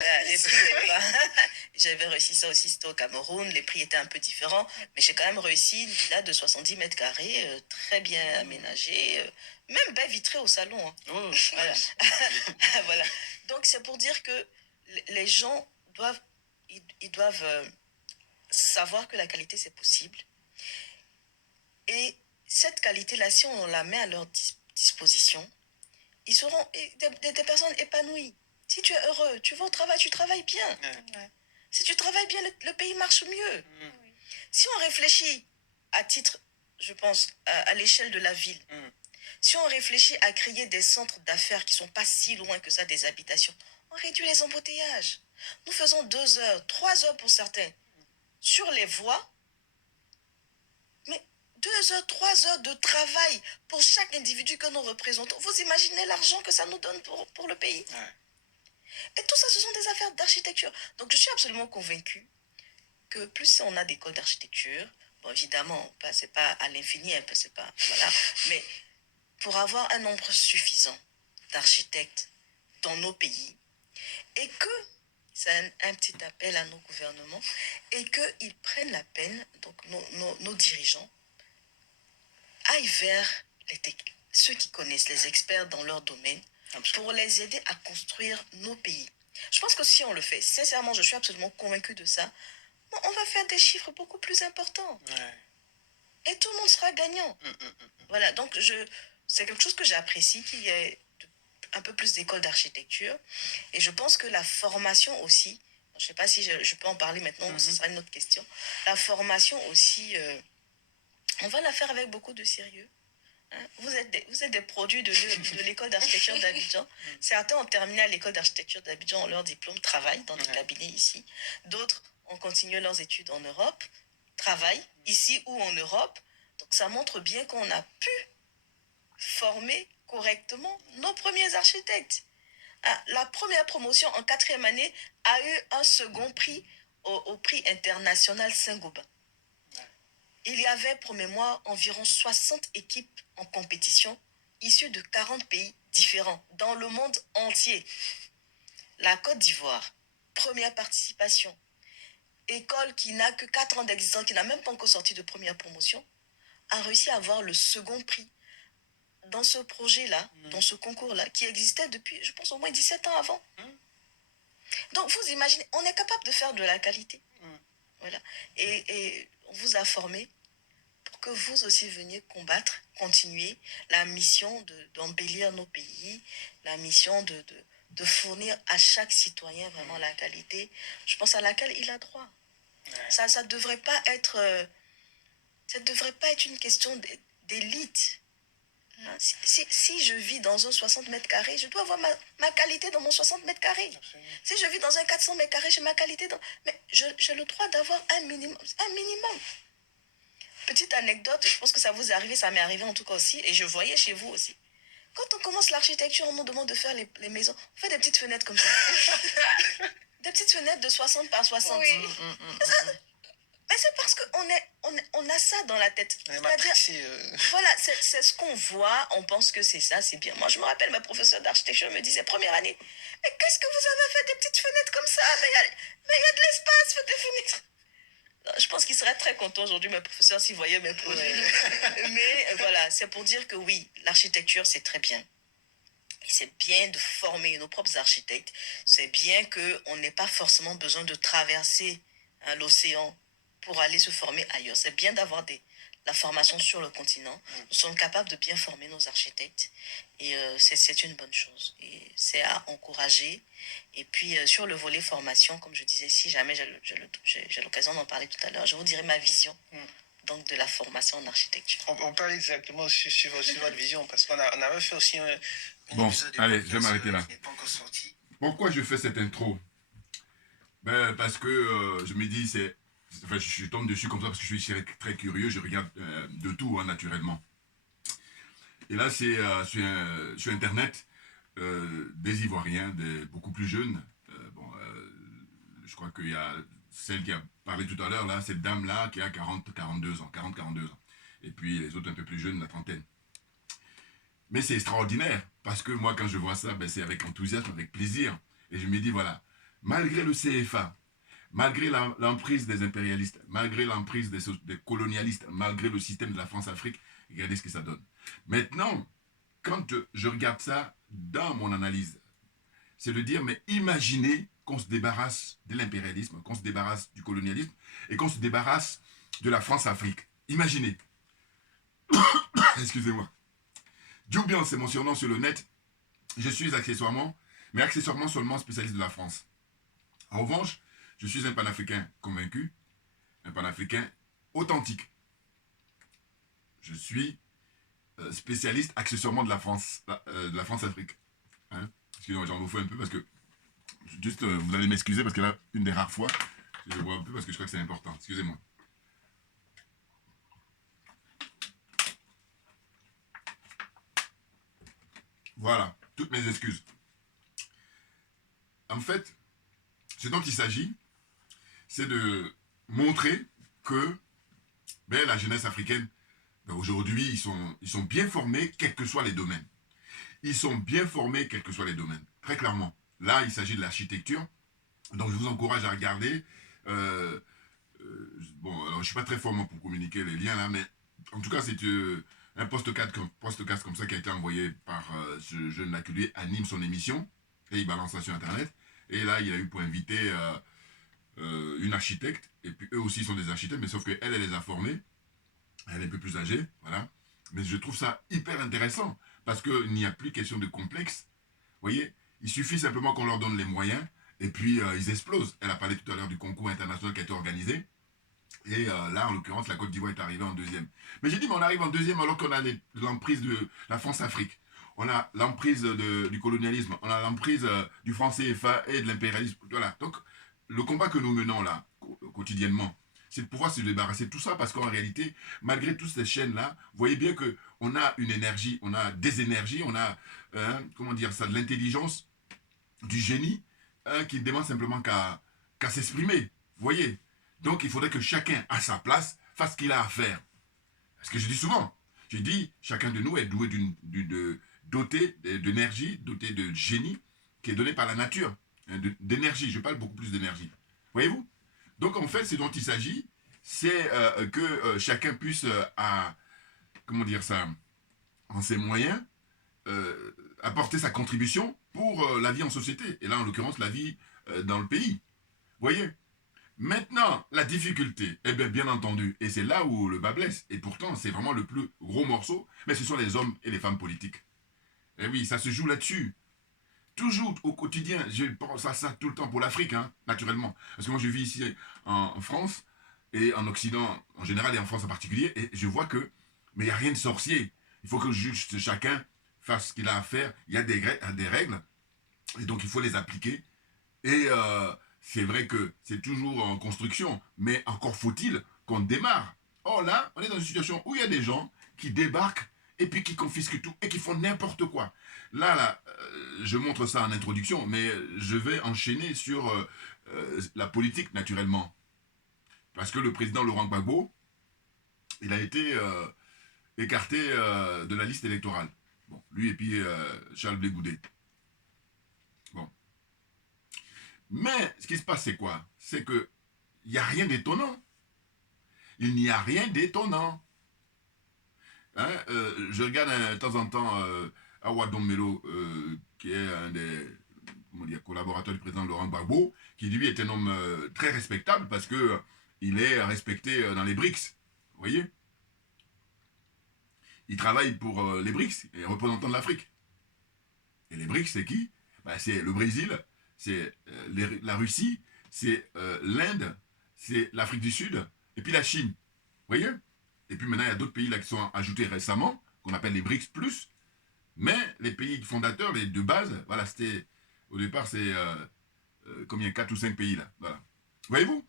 Les prix, j'avais réussi ça aussi, c'était au Cameroun. Les prix étaient un peu différents, mais j'ai quand même réussi une villa de 70 mètres carrés, très bien aménagée, même baie vitrée au salon, hein. Oh. Voilà. Voilà. Donc c'est pour dire que les gens doivent, ils doivent savoir que la qualité c'est possible. Et cette qualité-là, si on la met à leur disposition, ils seront des personnes épanouies. Si tu es heureux, tu vas au travail, tu travailles bien. Ouais. Si tu travailles bien, le pays marche mieux. Mm. Si on réfléchit à titre, je pense, à l'échelle de la ville, si on réfléchit à créer des centres d'affaires qui ne sont pas si loin que ça des habitations, on réduit les embouteillages. Nous faisons 2 heures, 3 heures pour certains sur les voies, mais 2 heures, 3 heures de travail pour chaque individu que nous représentons. Vous imaginez l'argent que ça nous donne pour le pays? Ouais. Et tout ça, ce sont des affaires d'architecture. Donc je suis absolument convaincue que plus on a d'écoles d'architecture, bon évidemment, c'est pas à l'infini, c'est pas, voilà, mais pour avoir un nombre suffisant d'architectes dans nos pays, et que, c'est un petit appel à nos gouvernements, et qu'ils prennent la peine, donc nos dirigeants, aillent vers ceux qui connaissent, les experts dans leur domaine, pour les aider à construire nos pays. Je pense que si on le fait, sincèrement, je suis absolument convaincue de ça, on va faire des chiffres beaucoup plus importants. Ouais. Et tout le monde sera gagnant. Voilà, donc c'est quelque chose que j'apprécie, qu'il y ait un peu plus d'écoles d'architecture. Et je pense que la formation aussi, je ne sais pas si je peux en parler maintenant, ou ce sera une autre question. La formation aussi, on va la faire avec beaucoup de sérieux. Hein? Vous êtes des produits de l'école d'architecture d'Abidjan. Certains ont terminé à l'école d'architecture d'Abidjan, leur diplôme, travaillent dans des cabinets ici. D'autres ont continué leurs études en Europe, travaillent ici ou en Europe. Donc ça montre bien qu'on a pu former correctement nos premiers architectes. Ah, la première promotion en 4e année a eu un second prix au prix international Saint-Gobain. Il y avait pour mémoire environ 60 équipes en compétition issues de 40 pays différents dans le monde entier. La Côte d'Ivoire, première participation. École qui n'a que 4 ans d'existence, qui n'a même pas encore sorti de première promotion, a réussi à avoir le second prix dans ce projet-là, dans ce concours-là, qui existait depuis, je pense, au moins 17 ans avant. Donc, vous imaginez, on est capable de faire de la qualité. Voilà. Et on vous a formé pour que vous aussi veniez combattre, continuer la mission d'embellir nos pays, la mission de fournir à chaque citoyen vraiment la qualité, je pense, à laquelle il a droit. Ça ne devrait pas être... ça ne devrait pas être une question d'élite. Hein? Si je vis dans un 60 mètres carrés, je dois avoir ma qualité dans mon 60 mètres carrés. Absolument. Si je vis dans un 400 mètres carrés, j'ai ma qualité dans... Mais j'ai le droit d'avoir un minimum. Un minimum. Petite anecdote, je pense que ça vous est arrivé, ça m'est arrivé en tout cas aussi, et je voyais chez vous aussi. Quand on commence l'architecture, on nous demande de faire les maisons. On fait des petites fenêtres comme ça. Des petites fenêtres de 60 par 60. Oui. Mais c'est parce on a ça dans la tête. C'est-à-dire, voilà, c'est ce qu'on voit, on pense que c'est ça, c'est bien. Moi, je me rappelle, ma professeure d'architecture me disait, première année, mais qu'est-ce que vous avez fait des petites fenêtres comme ça? Mais il y a de l'espace, faites des fenêtres. Je pense qu'il serait très content aujourd'hui, mes professeurs, s'ils voyaient mes projets. Mais voilà, c'est pour dire que oui, l'architecture, c'est très bien. Et c'est bien de former nos propres architectes. C'est bien qu'on n'ait pas forcément besoin de traverser l'océan pour aller se former ailleurs. C'est bien d'avoir la formation sur le continent. Nous sommes capables de bien former nos architectes. Et c'est une bonne chose. Et c'est à encourager. Et puis, sur le volet formation, comme je disais, si jamais j'ai l'occasion d'en parler tout à l'heure, je vous dirai ma vision. Donc, de la formation en architecture. On parle exactement sur votre vision, parce qu'on avait fait aussi un bon, allez, je vais m'arrêter là. Pourquoi je fais cette intro? Parce que je me dis, je tombe dessus comme ça parce que je suis très curieux, je regarde de tout, hein, naturellement. Et là, c'est sur Internet, des Ivoiriens, beaucoup plus jeunes. Je crois qu'il y a celle qui a parlé tout à l'heure, là, cette dame-là, qui a 42 ans. Et puis les autres un peu plus jeunes, la trentaine. Mais c'est extraordinaire, parce que moi, quand je vois ça, c'est avec enthousiasme, avec plaisir. Et je me dis, voilà, malgré le CFA, malgré l'emprise des impérialistes, malgré l'emprise des colonialistes, malgré le système de la France-Afrique, regardez ce que ça donne. Maintenant, quand je regarde ça dans mon analyse, c'est de dire, mais imaginez qu'on se débarrasse de l'impérialisme, qu'on se débarrasse du colonialisme et qu'on se débarrasse de la France-Afrique. Imaginez. Excusez-moi. Djubian, c'est mon surnom sur le net. Je suis accessoirement, mais accessoirement seulement spécialiste de la France. En revanche, je suis un panafricain convaincu, un panafricain authentique. Je suis spécialiste accessoirement de la France-Afrique. Hein? Excusez-moi, j'en vous fais un peu parce que, juste, vous allez m'excuser parce que là, une des rares fois, je le vois un peu parce que je crois que c'est important. Excusez-moi. Voilà, toutes mes excuses. En fait, ce dont il s'agit, c'est de montrer que la jeunesse africaine, aujourd'hui, ils sont bien formés, quels que soient les domaines. Ils sont bien formés, quels que soient les domaines. Très clairement. Là, il s'agit de l'architecture. Donc, je vous encourage à regarder. Bon, alors, je ne suis pas très fort pour communiquer les liens là, mais en tout cas, c'est un podcast comme ça qui a été envoyé par ce jeune là qui lui anime son émission et il balance ça sur Internet. Et là, il a eu pour invité une architecte, et puis eux aussi sont des architectes, mais sauf qu'elle les a formés. Elle est un peu plus âgée, voilà. Mais je trouve ça hyper intéressant, parce qu'il n'y a plus question de complexe. Vous voyez, il suffit simplement qu'on leur donne les moyens, et puis ils explosent. Elle a parlé tout à l'heure du concours international qui a été organisé, et là, en l'occurrence, la Côte d'Ivoire est arrivée en deuxième. Mais j'ai dit, mais on arrive en deuxième alors qu'on a l'emprise de la France-Afrique. On a l'emprise du colonialisme, on a l'emprise du franc CFA et de l'impérialisme. Voilà. Donc, le combat que nous menons là, quotidiennement, c'est de pouvoir se débarrasser de tout ça, parce qu'en réalité, malgré toutes ces chaînes-là, vous voyez bien qu'on a une énergie, on a des énergies, on a, comment dire ça, de l'intelligence, du génie, qui ne demande simplement qu'à s'exprimer. Vous voyez? Donc, il faudrait que chacun, à sa place, fasse ce qu'il a à faire. Ce que je dis souvent, je dis, chacun de nous est doué doté d'énergie, doté de génie, qui est donné par la nature, d'énergie. Je parle beaucoup plus d'énergie. Voyez-vous? Donc, en fait, ce dont il s'agit, c'est que chacun puisse, comment dire ça, en ses moyens, apporter sa contribution pour la vie en société. Et là, en l'occurrence, la vie dans le pays. Voyez? Maintenant, la difficulté, eh bien entendu, et c'est là où le bas blesse, et pourtant, c'est vraiment le plus gros morceau, mais ce sont les hommes et les femmes politiques. Eh oui, ça se joue là-dessus. Toujours au quotidien, je pense à ça tout le temps pour l'Afrique, hein, naturellement. Parce que moi, je vis ici en France, et en Occident en général, et en France en particulier, et je vois que, mais il n'y a rien de sorcier. Il faut que juste chacun fasse ce qu'il a à faire. Il y a des règles, et donc il faut les appliquer. Et c'est vrai que c'est toujours en construction, mais encore faut-il qu'on démarre. Or là, on est dans une situation où il y a des gens qui débarquent et puis qui confisquent tout et qui font n'importe quoi. Là, je montre ça en introduction, mais je vais enchaîner sur la politique naturellement. Parce que le président Laurent Gbagbo, il a été écarté de la liste électorale. Bon, lui et puis Charles Blé Goudé. Bon. Mais ce qui se passe, c'est quoi? C'est qu'il n'y a rien d'étonnant. Il n'y a rien d'étonnant. Hein, je regarde de temps en temps Awa Dombelo, qui est un des collaborateurs du président Laurent Gbagbo, qui lui est un homme très respectable parce qu'il est respecté dans les BRICS. Vous voyez? Il travaille pour les BRICS, les représentants de l'Afrique. Et les BRICS, c'est qui? C'est le Brésil, c'est la Russie, c'est l'Inde, c'est l'Afrique du Sud, et puis la Chine. Vous voyez? Et puis maintenant, il y a d'autres pays là qui sont ajoutés récemment, qu'on appelle les BRICS+. Mais les pays fondateurs, les de base, voilà, c'était, au départ, c'est combien, 4 ou 5 pays là. Voilà. Voyez-vous?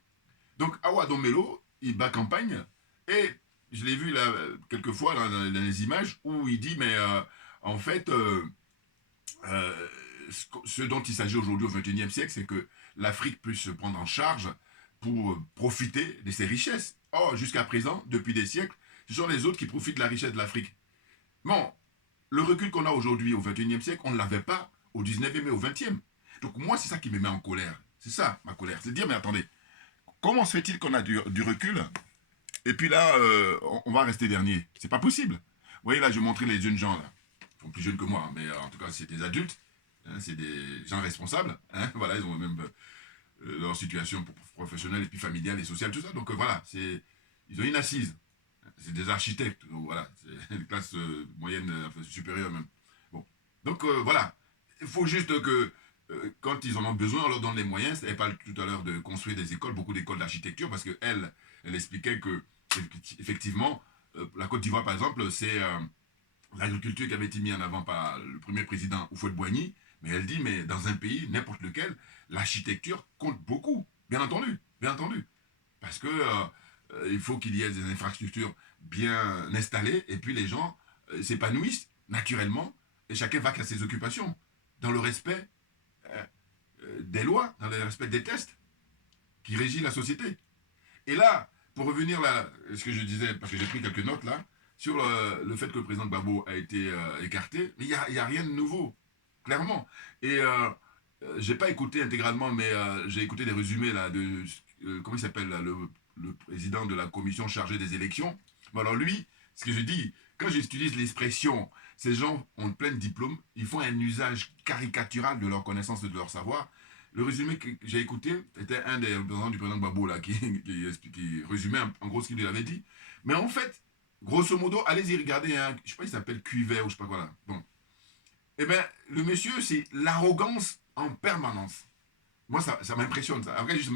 Donc, Awa Dombelo, il bat campagne, et je l'ai vu là, quelques fois dans les images, où il dit, mais en fait, ce dont il s'agit aujourd'hui au XXIe siècle, c'est que l'Afrique puisse se prendre en charge pour profiter de ses richesses. Or, jusqu'à présent, depuis des siècles, ce sont les autres qui profitent de la richesse de l'Afrique. Bon, le recul qu'on a aujourd'hui au XXIe siècle, on ne l'avait pas au XIXe et au XXe. Donc moi, c'est ça qui me met en colère. C'est ça, ma colère. C'est de dire, mais attendez, comment se fait-il qu'on a du recul et puis là, on va rester dernier? C'est pas possible. Vous voyez, là, je montrais les jeunes gens, là. Ils sont plus jeunes que moi, hein, mais en tout cas, c'est des adultes. Hein, c'est des gens responsables. Hein, voilà, ils ont même leur situation professionnelle et puis familiale et sociale, tout ça. Donc voilà, ils ont une assise. C'est des architectes. Donc voilà, c'est une classe moyenne, supérieure même. Bon. Donc voilà, il faut juste que quand ils en ont besoin, on leur donne les moyens. Elle parle tout à l'heure de construire des écoles, beaucoup d'écoles d'architecture, parce qu'elle, elle expliquait que, effectivement, la Côte d'Ivoire, par exemple, c'est l'agriculture qui avait été mise en avant par le premier président Houphouët-Boigny. Mais elle dit, mais dans un pays, n'importe lequel, l'architecture compte beaucoup. Bien entendu, bien entendu. Parce que il faut qu'il y ait des infrastructures bien installées, et puis les gens s'épanouissent naturellement, et chacun va à ses occupations, dans le respect des lois, dans le respect des tests qui régissent la société. Et là, pour revenir là, ce que je disais, parce que j'ai pris quelques notes là, sur le fait que le président Gbagbo a été écarté, mais il n'y a rien de nouveau, clairement. Et j'ai pas écouté intégralement, mais j'ai écouté des résumés là de comment il s'appelle là, le président de la commission chargée des élections. Bon, alors lui, ce que je dis, quand j'utilise l'expression, ces gens ont plein de diplômes, ils font un usage caricatural de leur connaissance et de leur savoir. Le résumé que j'ai écouté était un des représentants du président Gbagbo là, qui résumait en gros ce qu'il avait dit. Mais en fait, grosso modo, allez-y regarder, hein, je sais pas, il s'appelle Cuivert ou je sais pas quoi là. Bon. Eh bien, le monsieur, c'est l'arrogance en permanence. Moi, ça m'impressionne, ça. Après, je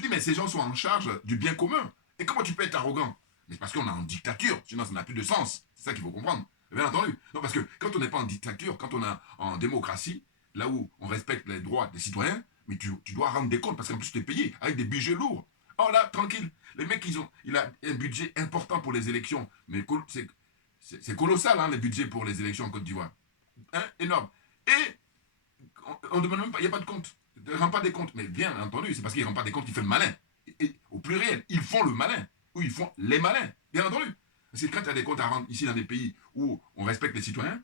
dis, mais ces gens sont en charge du bien commun. Et comment tu peux être arrogant? Mais c'est parce qu'on est en dictature, sinon ça n'a plus de sens. C'est ça qu'il faut comprendre. Bien entendu. Non, parce que quand on n'est pas en dictature, quand on est en démocratie, là où on respecte les droits des citoyens, mais tu dois rendre des comptes, parce qu'en plus tu es payé avec des budgets lourds. Oh là, tranquille. Les mecs, il a un budget important pour les élections. Mais c'est colossal, hein, les budgets pour les élections en Côte d'Ivoire. Hein, énorme. Et on ne demande même pas, il n'y a pas de compte. Il ne rend pas des comptes. Mais bien entendu, c'est parce qu'il ne rend pas des comptes qu'il fait le malin. Et au pluriel, ils font le malin. Ou ils font les malins. Bien entendu. Parce que quand tu as des comptes à rendre ici dans des pays où on respecte les citoyens,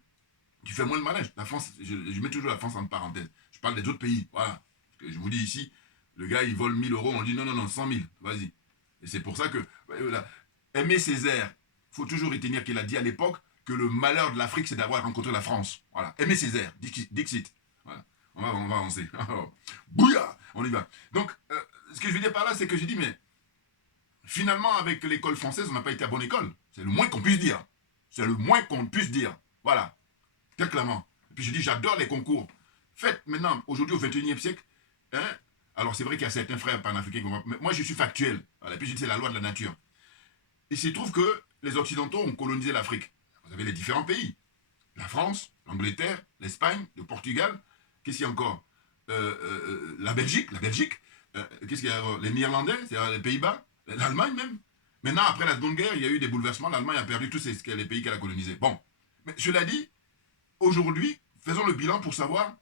tu fais moins le malin. La France, je mets toujours la France en parenthèse. Je parle des autres pays. Voilà. Parce que je vous dis ici, le gars, il vole 1000 euros, on dit non, non, non, 100 000. Vas-y. Et c'est pour ça que, voilà. Aimé Césaire, il faut toujours retenir qu'il a dit à l'époque que le malheur de l'Afrique, c'est d'avoir rencontré la France. Voilà. Aimé Césaire, Dixit. Voilà. On va avancer. Bouya, on y va. Donc, ce que je veux dire par là, c'est que j'ai dit, mais finalement, avec l'école française, on n'a pas été à bonne école. C'est le moins qu'on puisse dire. C'est le moins qu'on puisse dire. Voilà. Très clairement. Et puis je dis, j'adore les concours. Faites maintenant, aujourd'hui au 21e siècle, hein, alors c'est vrai qu'il y a certains frères panafricains, mais moi je suis factuel. Voilà. Et puis je dis, c'est la loi de la nature. Il se trouve que les Occidentaux ont colonisé l'Afrique. Vous avez les différents pays. La France, l'Angleterre, l'Espagne, le Portugal. Qu'est-ce qu'il y a encore la Belgique. Qu'est-ce qu'il y a les Néerlandais, c'est-à-dire les Pays-Bas, l'Allemagne même. Maintenant, après la Seconde Guerre, il y a eu des bouleversements. L'Allemagne a perdu tous les pays qu'elle a colonisés. Bon. Mais cela dit, aujourd'hui, faisons le bilan pour savoir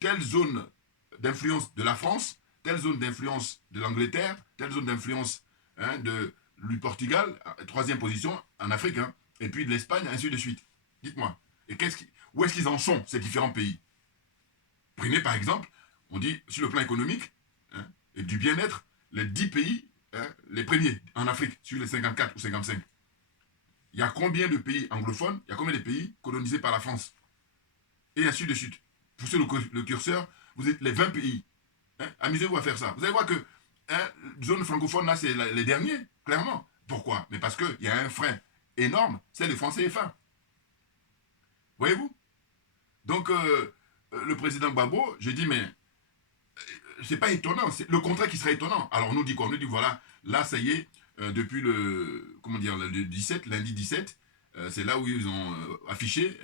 telle zone d'influence de la France, telle zone d'influence de l'Angleterre, telle zone d'influence du Portugal, troisième position en Afrique, hein, et puis de l'Espagne, ainsi de suite. Dites-moi, et où est-ce qu'ils en sont, ces différents pays? Prenez par exemple, on dit sur le plan économique hein, et du bien-être, les 10 pays, hein, les premiers en Afrique, sur les 54 ou 55. Il y a combien de pays anglophones, il y a combien de pays colonisés par la France? Et ainsi de suite. Poussez le curseur, vous êtes les 20 pays. Hein, amusez-vous à faire ça. Vous allez voir que zone francophone, là, c'est les derniers, clairement. Pourquoi? Mais parce qu'il y a un frein énorme, c'est le franc CFA. Voyez-vous? Donc, le président Gbagbo, j'ai dit, mais c'est pas étonnant, c'est le contraire qui serait étonnant. Alors, on nous dit quoi? On nous dit, voilà, là, ça y est, depuis le 17, lundi 17, c'est là où ils ont affiché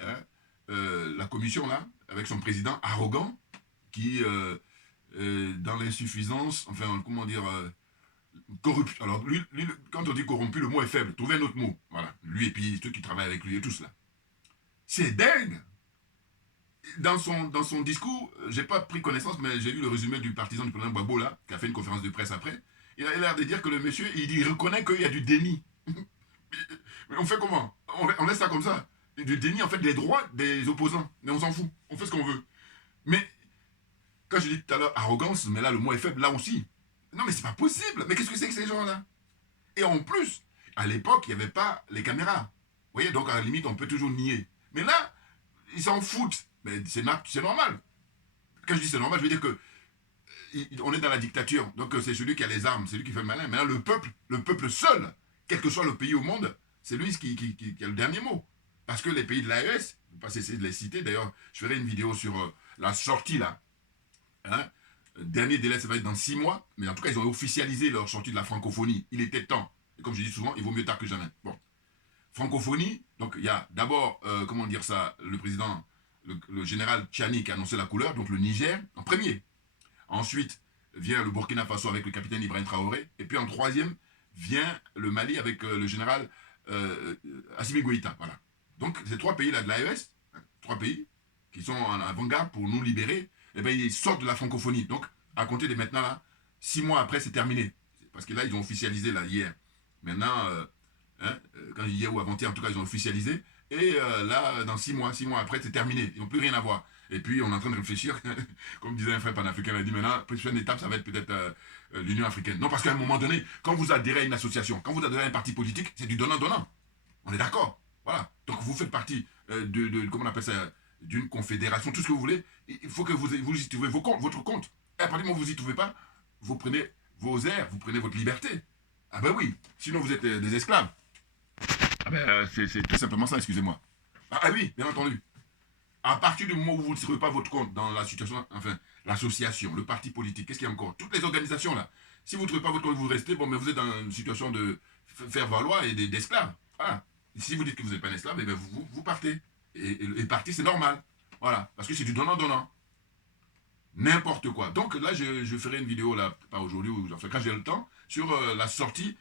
la commission, là, avec son président arrogant, qui, dans l'insuffisance, enfin, comment dire, corruption. Alors, lui, quand on dit corrompu, le mot est faible. Trouvez un autre mot. Voilà. Lui et puis ceux qui travaillent avec lui et tout cela. C'est dingue. Dans son discours, j'ai pas pris connaissance, mais j'ai lu le résumé du partisan du président Gbagbo, là, qui a fait une conférence de presse après. Il a l'air de dire que le monsieur, il reconnaît qu'il y a du déni. Mais on fait comment? On laisse ça comme ça. Du déni, en fait, des droits des opposants. Mais on s'en fout. On fait ce qu'on veut. Mais Quand je dis tout à l'heure arrogance, mais là, le mot est faible, là aussi. Non, mais c'est pas possible. Mais qu'est-ce que c'est que ces gens-là? Et en plus, à l'époque, il n'y avait pas les caméras. Vous voyez, donc à la limite, on peut toujours nier. Mais là, ils s'en foutent. Mais c'est normal. Quand je dis c'est normal, je veux dire que on est dans la dictature. Donc c'est celui qui a les armes, c'est lui qui fait le malin. Maintenant, le peuple seul, quel que soit le pays au monde, c'est lui qui a le dernier mot. Parce que les pays de l'AES, je ne vais pas cesser de les citer, d'ailleurs, je ferai une vidéo sur la sortie là. Hein? Dernier délai, ça va être dans 6 mois, mais en tout cas, ils ont officialisé leur sortie de la francophonie. Il était temps. Et comme je dis souvent, il vaut mieux tard que jamais. Bon. Francophonie, donc il y a d'abord, comment dire ça, le président, le général Tchani qui a annoncé la couleur, donc le Niger, en premier. Ensuite vient le Burkina Faso avec le capitaine Ibrahim Traoré. Et puis en troisième vient le Mali avec le général Assimi Goïta. Voilà. Donc ces 3 pays-là de l'AES, 3 pays qui sont en avant-garde pour nous libérer, eh bien, ils sortent de la francophonie. Donc à compter de maintenant, là, 6 mois après, c'est terminé. Parce que là, ils ont officialisé là, hier. Maintenant, quand hier ou avant-hier, en tout cas, ils ont officialisé. Et là, dans 6 mois après, c'est terminé. Ils n'ont plus rien à voir. Et puis, on est en train de réfléchir, comme disait un frère panafricain, il a dit maintenant, la prochaine étape, ça va être peut-être l'Union africaine. Non, parce qu'à un moment donné, quand vous adhérez à une association, quand vous adhérez à un parti politique, c'est du donnant-donnant. On est d'accord. Voilà. Donc, vous faites partie comment on appelle ça, d'une confédération, tout ce que vous voulez. Il faut que vous y trouvez votre compte. Et à partir du moment où vous n'y trouvez pas, vous prenez vos airs, vous prenez votre liberté. Ah ben oui, sinon vous êtes des esclaves. Ah ben c'est tout simplement ça, excusez-moi. Ah oui, bien entendu. À partir du moment où vous ne trouvez pas votre compte dans la situation, enfin, l'association, le parti politique, qu'est-ce qu'il y a encore? Toutes les organisations là. Si vous ne trouvez pas votre compte, vous restez, bon, mais vous êtes dans une situation de faire valoir et d'esclaves. Voilà. Et si vous dites que vous n'êtes pas un esclave, eh bien vous partez. Et partir, c'est normal. Voilà. Parce que c'est du donnant-donnant. N'importe quoi. Donc là, je ferai une vidéo, là, pas aujourd'hui, ou enfin, quand j'ai le temps, sur la sortie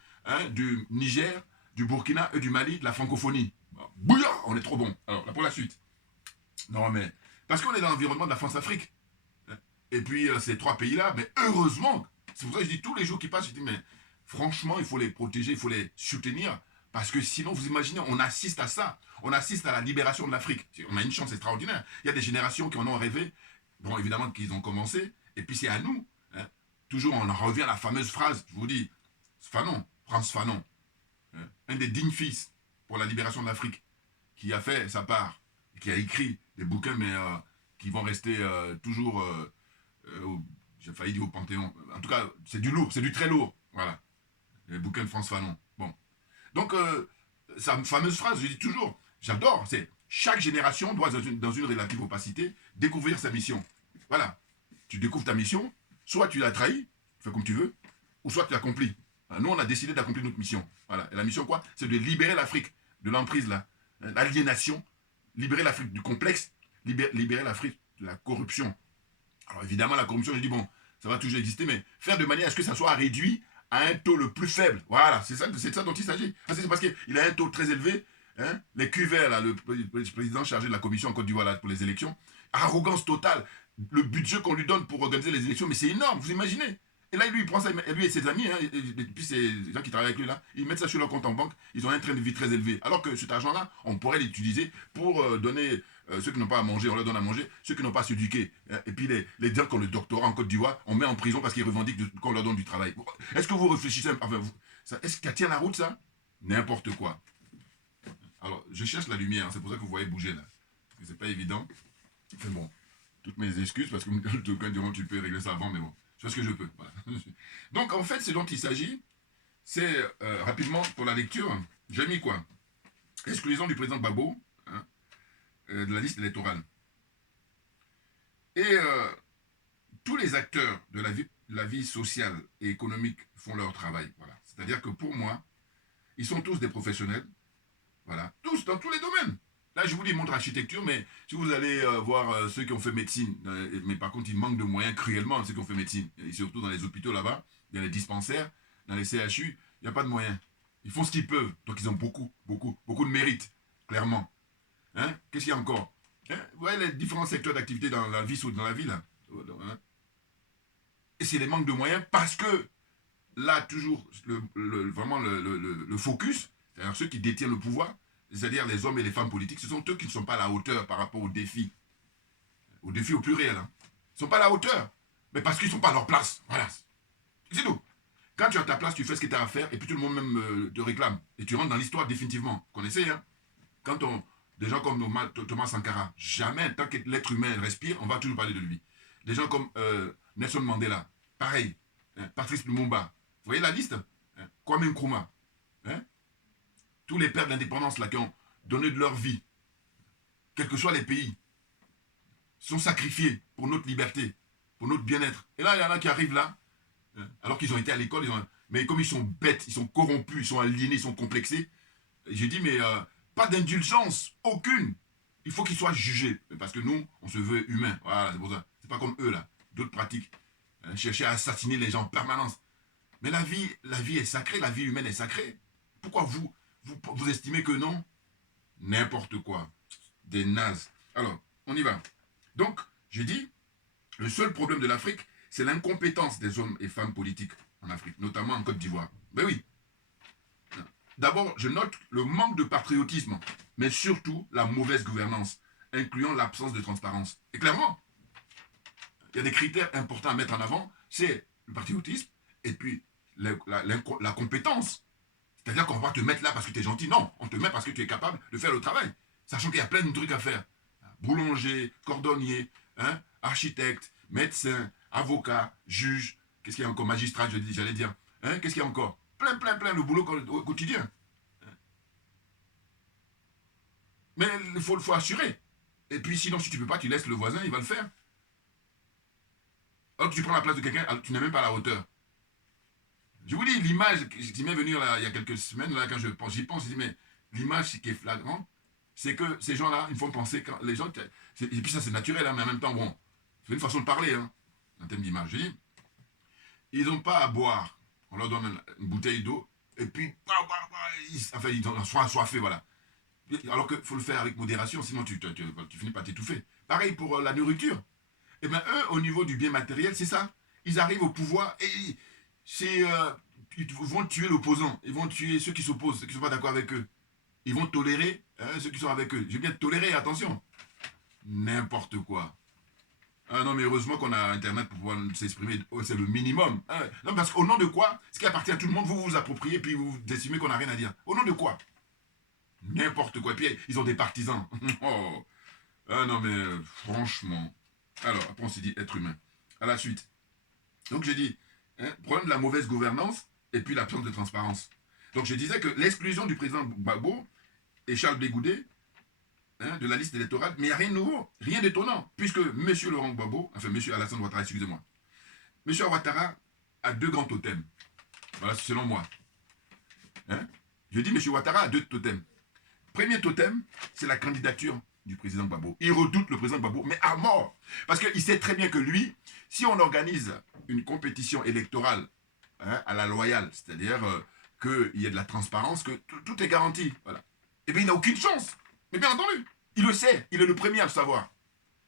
du Niger, du Burkina et du Mali, de la francophonie. Bouillard, on est trop bon. Alors, là, pour la suite. Non, mais... Parce qu'on est dans l'environnement de la France-Afrique. Et puis, ces 3 pays-là, mais heureusement, c'est pour ça que je dis tous les jours qui passent, je dis, mais franchement, il faut les protéger, il faut les soutenir, parce que sinon, vous imaginez, on assiste à ça. On assiste à la libération de l'Afrique. On a une chance extraordinaire. Il y a des générations qui en ont rêvé. Bon, évidemment qu'ils ont commencé, et puis c'est à nous. Hein. Toujours, on en revient à la fameuse phrase, je vous dis, Fanon, Frantz Fanon, hein, un des dignes fils pour la libération de l'Afrique, qui a fait sa part, qui a écrit des bouquins, mais qui vont rester toujours, j'ai failli dire au Panthéon. En tout cas, c'est du lourd, c'est du très lourd. Voilà, les bouquins de Frantz Fanon. Bon. Donc, sa fameuse phrase, je dis toujours, j'adore, c'est chaque génération doit, dans une relative opacité, découvrir sa mission. Voilà. Tu découvres ta mission, soit tu l'as trahi, fais comme tu veux, ou soit tu l'accomplis. Nous, on a décidé d'accomplir notre mission. Voilà. Et la mission, quoi? C'est de libérer l'Afrique de l'emprise, là. L'aliénation, libérer l'Afrique du complexe, libérer l'Afrique de la corruption. Alors, évidemment, la corruption, je dis, bon, ça va toujours exister, mais faire de manière à ce que ça soit réduit à un taux le plus faible. Voilà, c'est ça dont il s'agit. C'est parce qu'il a un taux très élevé. Hein, les cuverts, là, le président chargé de la commission en Côte d'Ivoire pour les élections, arrogance totale, le budget qu'on lui donne pour organiser les élections, mais c'est énorme, vous imaginez. Et là, lui, il prend ça, lui et ses amis, hein, et puis ces gens qui travaillent avec lui, là, ils mettent ça sur leur compte en banque, ils ont un train de vie très élevé. Alors que cet argent-là, on pourrait l'utiliser pour donner, ceux qui n'ont pas à manger, on leur donne à manger, ceux qui n'ont pas à s'éduquer. Hein, et puis les gens qui ont le doctorat en Côte d'Ivoire, on met en prison parce qu'ils revendiquent qu'on leur donne du travail. Est-ce que vous réfléchissez, enfin, est-ce que ça tient la route, ça? N'importe quoi. Alors, je cherche la lumière, c'est pour ça que vous voyez bouger là. Parce que c'est pas évident. Enfin bon, toutes mes excuses, parce que quelqu'un diront tu peux régler ça avant, mais bon, je fais ce que je peux. Voilà. Donc en fait, ce dont il s'agit, c'est rapidement pour la lecture, j'ai mis quoi? Exclusion du président Gbagbo hein, de la liste électorale. Et tous les acteurs de la vie sociale et économique font leur travail. Voilà. C'est-à-dire que pour moi, ils sont tous des professionnels. Voilà, tous, dans tous les domaines. Là, je vous dis, il montre architecture, mais si vous allez voir ceux qui ont fait médecine, mais par contre, ils manquent de moyens cruellement, ceux qui ont fait médecine, et surtout dans les hôpitaux là-bas, dans les dispensaires, dans les CHU, il n'y a pas de moyens. Ils font ce qu'ils peuvent, donc ils ont beaucoup de mérite, clairement. Hein? Qu'est-ce qu'il y a encore? Hein? Vous voyez les différents secteurs d'activité dans la vie, là. Hein? Et c'est les manques de moyens parce que, là, toujours, vraiment le focus, c'est-à-dire ceux qui détiennent le pouvoir, c'est-à-dire les hommes et les femmes politiques, ce sont eux qui ne sont pas à la hauteur par rapport aux défis au pluriel. Hein. Ils ne sont pas à la hauteur. Mais parce qu'ils ne sont pas à leur place. Voilà. C'est tout. Quand tu es à ta place, tu fais ce que tu as à faire et puis tout le monde même te réclame. Et tu rentres dans l'histoire définitivement. Vous connaissez, hein? Quand des gens comme Thomas Sankara, jamais, tant que l'être humain respire, on va toujours parler de lui. Des gens comme Nelson Mandela, pareil. Hein? Patrice Lumumba. Vous voyez la liste, hein? Kwame Nkrumah. Hein? Tous les pères d'indépendance là qui ont donné de leur vie, quels que soient les pays, sont sacrifiés pour notre liberté, pour notre bien-être. Et là, il y en a qui arrivent là, hein, alors qu'ils ont été à l'école, mais comme ils sont bêtes, ils sont corrompus, ils sont aliénés, ils sont complexés, j'ai dit, mais pas d'indulgence, aucune. Il faut qu'ils soient jugés, parce que nous, on se veut humains. Voilà, c'est pour ça. C'est pas comme eux, là, d'autres pratiques. Hein, chercher à assassiner les gens en permanence. Mais la vie est sacrée, la vie humaine est sacrée. Pourquoi vous estimez que non? N'importe quoi. Des nazes. Alors, on y va. Donc, je dis, le seul problème de l'Afrique, c'est l'incompétence des hommes et femmes politiques en Afrique, notamment en Côte d'Ivoire. Ben oui. D'abord, je note le manque de patriotisme, mais surtout la mauvaise gouvernance, incluant l'absence de transparence. Et clairement, il y a des critères importants à mettre en avant, c'est le patriotisme et puis la compétence. C'est-à-dire qu'on va te mettre là parce que tu es gentil. Non, on te met parce que tu es capable de faire le travail. Sachant qu'il y a plein de trucs à faire. Boulanger, cordonnier, hein, architecte, médecin, avocat, juge, qu'est-ce qu'il y a encore, magistrat, j'allais dire. Hein, qu'est-ce qu'il y a encore? Plein, le boulot au quotidien. Mais il faut assurer. Et puis sinon, si tu ne peux pas, tu laisses le voisin, il va le faire. Alors tu prends la place de quelqu'un, tu n'es même pas à la hauteur. Je vous dis, l'image qui m'est venue là, il y a quelques semaines, là, quand j'y pense, je dis, mais l'image qui est flagrante, c'est que ces gens-là, ils me font penser, quand les gens, et puis ça c'est naturel, hein, mais en même temps, bon, c'est une façon de parler, hein, en termes d'image. Je dis, ils n'ont pas à boire, on leur donne une bouteille d'eau, et puis, ils sont assoiffés, voilà. Alors qu'il faut le faire avec modération, sinon tu finis par t'étouffer. Pareil pour la nourriture. Et bien eux, au niveau du bien matériel, c'est ça. Ils arrivent au pouvoir et ils vont tuer l'opposant. Ils vont tuer ceux qui s'opposent, ceux qui ne sont pas d'accord avec eux. Ils vont tolérer ceux qui sont avec eux. J'ai bien toléré, attention. N'importe quoi. Ah non, mais heureusement qu'on a Internet pour pouvoir s'exprimer. Oh, c'est le minimum. Ah, non, parce qu'au nom de quoi, ce qui appartient à tout le monde, vous vous appropriez, puis vous estimez qu'on n'a rien à dire. Au nom de quoi? N'importe quoi. Et puis, ils ont des partisans. Oh. Ah non, mais franchement. Alors, après, on s'est dit être humain. À la suite. Donc, j'ai dit, problème de la mauvaise gouvernance et puis l'absence de transparence. Donc, je disais que l'exclusion du président Gbagbo et Charles Blé Goudé de la liste électorale, mais il n'y a rien de nouveau, rien d'étonnant, puisque M. Laurent Gbagbo, enfin M. Alassane Ouattara, excusez-moi, M. Ouattara a deux grands totems. Voilà, selon moi. Je dis M. Ouattara a deux totems. Premier totem, c'est la candidature du président Gbagbo. Il redoute le président Gbagbo, mais à mort. Parce qu'il sait très bien que lui, si on organise une compétition électorale à la loyale, c'est-à-dire qu'il y ait de la transparence, que tout est garanti, voilà. Et bien il n'a aucune chance. Mais bien entendu, il le sait, il est le premier à le savoir.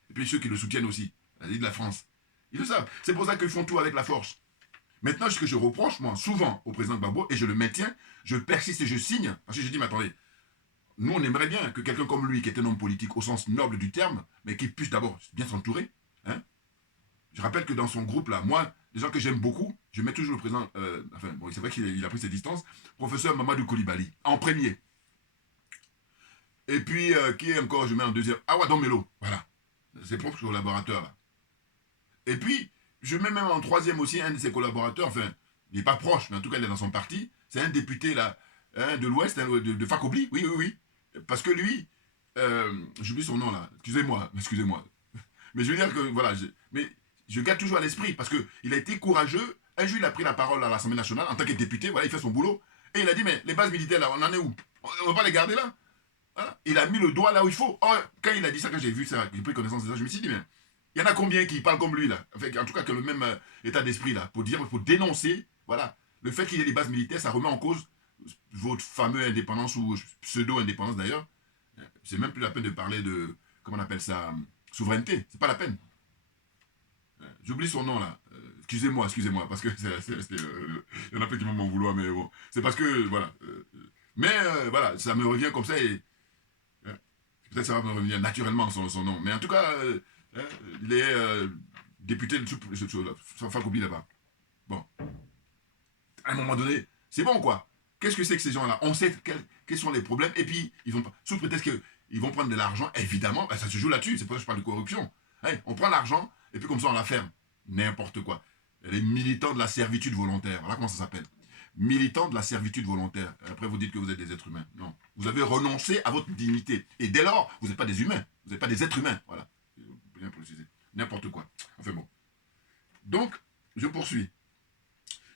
Et puis ceux qui le soutiennent aussi, la Ligue de la France, ils le savent. C'est pour ça qu'ils font tout avec la force. Maintenant, ce que je reproche, moi, souvent au président Gbagbo, et je le maintiens, je persiste et je signe, parce que je dis, mais attendez, nous, on aimerait bien que quelqu'un comme lui, qui est un homme politique au sens noble du terme, mais qui puisse d'abord bien s'entourer. Je rappelle que dans son groupe, là, moi, les gens que j'aime beaucoup, je mets toujours le président, enfin, bon, c'est vrai qu'il a pris ses distances, professeur Mamadou Coulibaly, en premier. Et puis, qui est encore, je mets en deuxième, Awadon Melo, voilà, ses propres collaborateurs, là. Et puis, je mets même en troisième aussi un de ses collaborateurs, enfin, il n'est pas proche, mais en tout cas, il est dans son parti, c'est un député, là, de l'Ouest, de Fakobli, oui. Parce que lui, j'oublie son nom là, excusez-moi. Mais je veux dire que, voilà, mais je garde toujours à l'esprit, parce qu'il a été courageux. Un jour, il a pris la parole à l'Assemblée nationale, en tant que député, voilà, il fait son boulot, et il a dit, mais les bases militaires là, on en est où? On ne va pas les garder là? Voilà. Il a mis le doigt là où il faut. Oh, quand il a dit ça, quand j'ai vu ça, j'ai pris connaissance de ça, je me suis dit, mais il y en a combien qui parlent comme lui là? Enfin, en tout cas, que le même état d'esprit là, pour dénoncer, voilà, le fait qu'il y ait des bases militaires, ça remet en cause votre fameux indépendance ou pseudo-indépendance d'ailleurs, c'est même plus la peine de parler de, comment on appelle ça, souveraineté, c'est pas la peine. J'oublie son nom là, excusez-moi, parce que il y en a plein qui vont m'en vouloir, mais bon, c'est parce que, voilà, mais voilà, ça me revient comme ça et peut-être ça va me revenir naturellement son nom, mais en tout cas, il est député de Fakobi là-bas. Bon. À un moment donné, c'est bon quoi. Qu'est-ce que c'est que ces gens-là? On sait quels sont les problèmes, et puis, ils vont, sous prétexte qu'ils vont prendre de l'argent, évidemment, ben, ça se joue là-dessus, c'est pour ça que je parle de corruption. Hey, on prend l'argent, et puis comme ça on la ferme. N'importe quoi. Les militants de la servitude volontaire, voilà comment ça s'appelle. Militants de la servitude volontaire. Après vous dites que vous êtes des êtres humains. Non. Vous avez renoncé à votre dignité. Et dès lors, vous n'êtes pas des humains. Vous n'êtes pas des êtres humains. Voilà. Bien précisé. N'importe quoi. Enfin bon. Donc, je poursuis.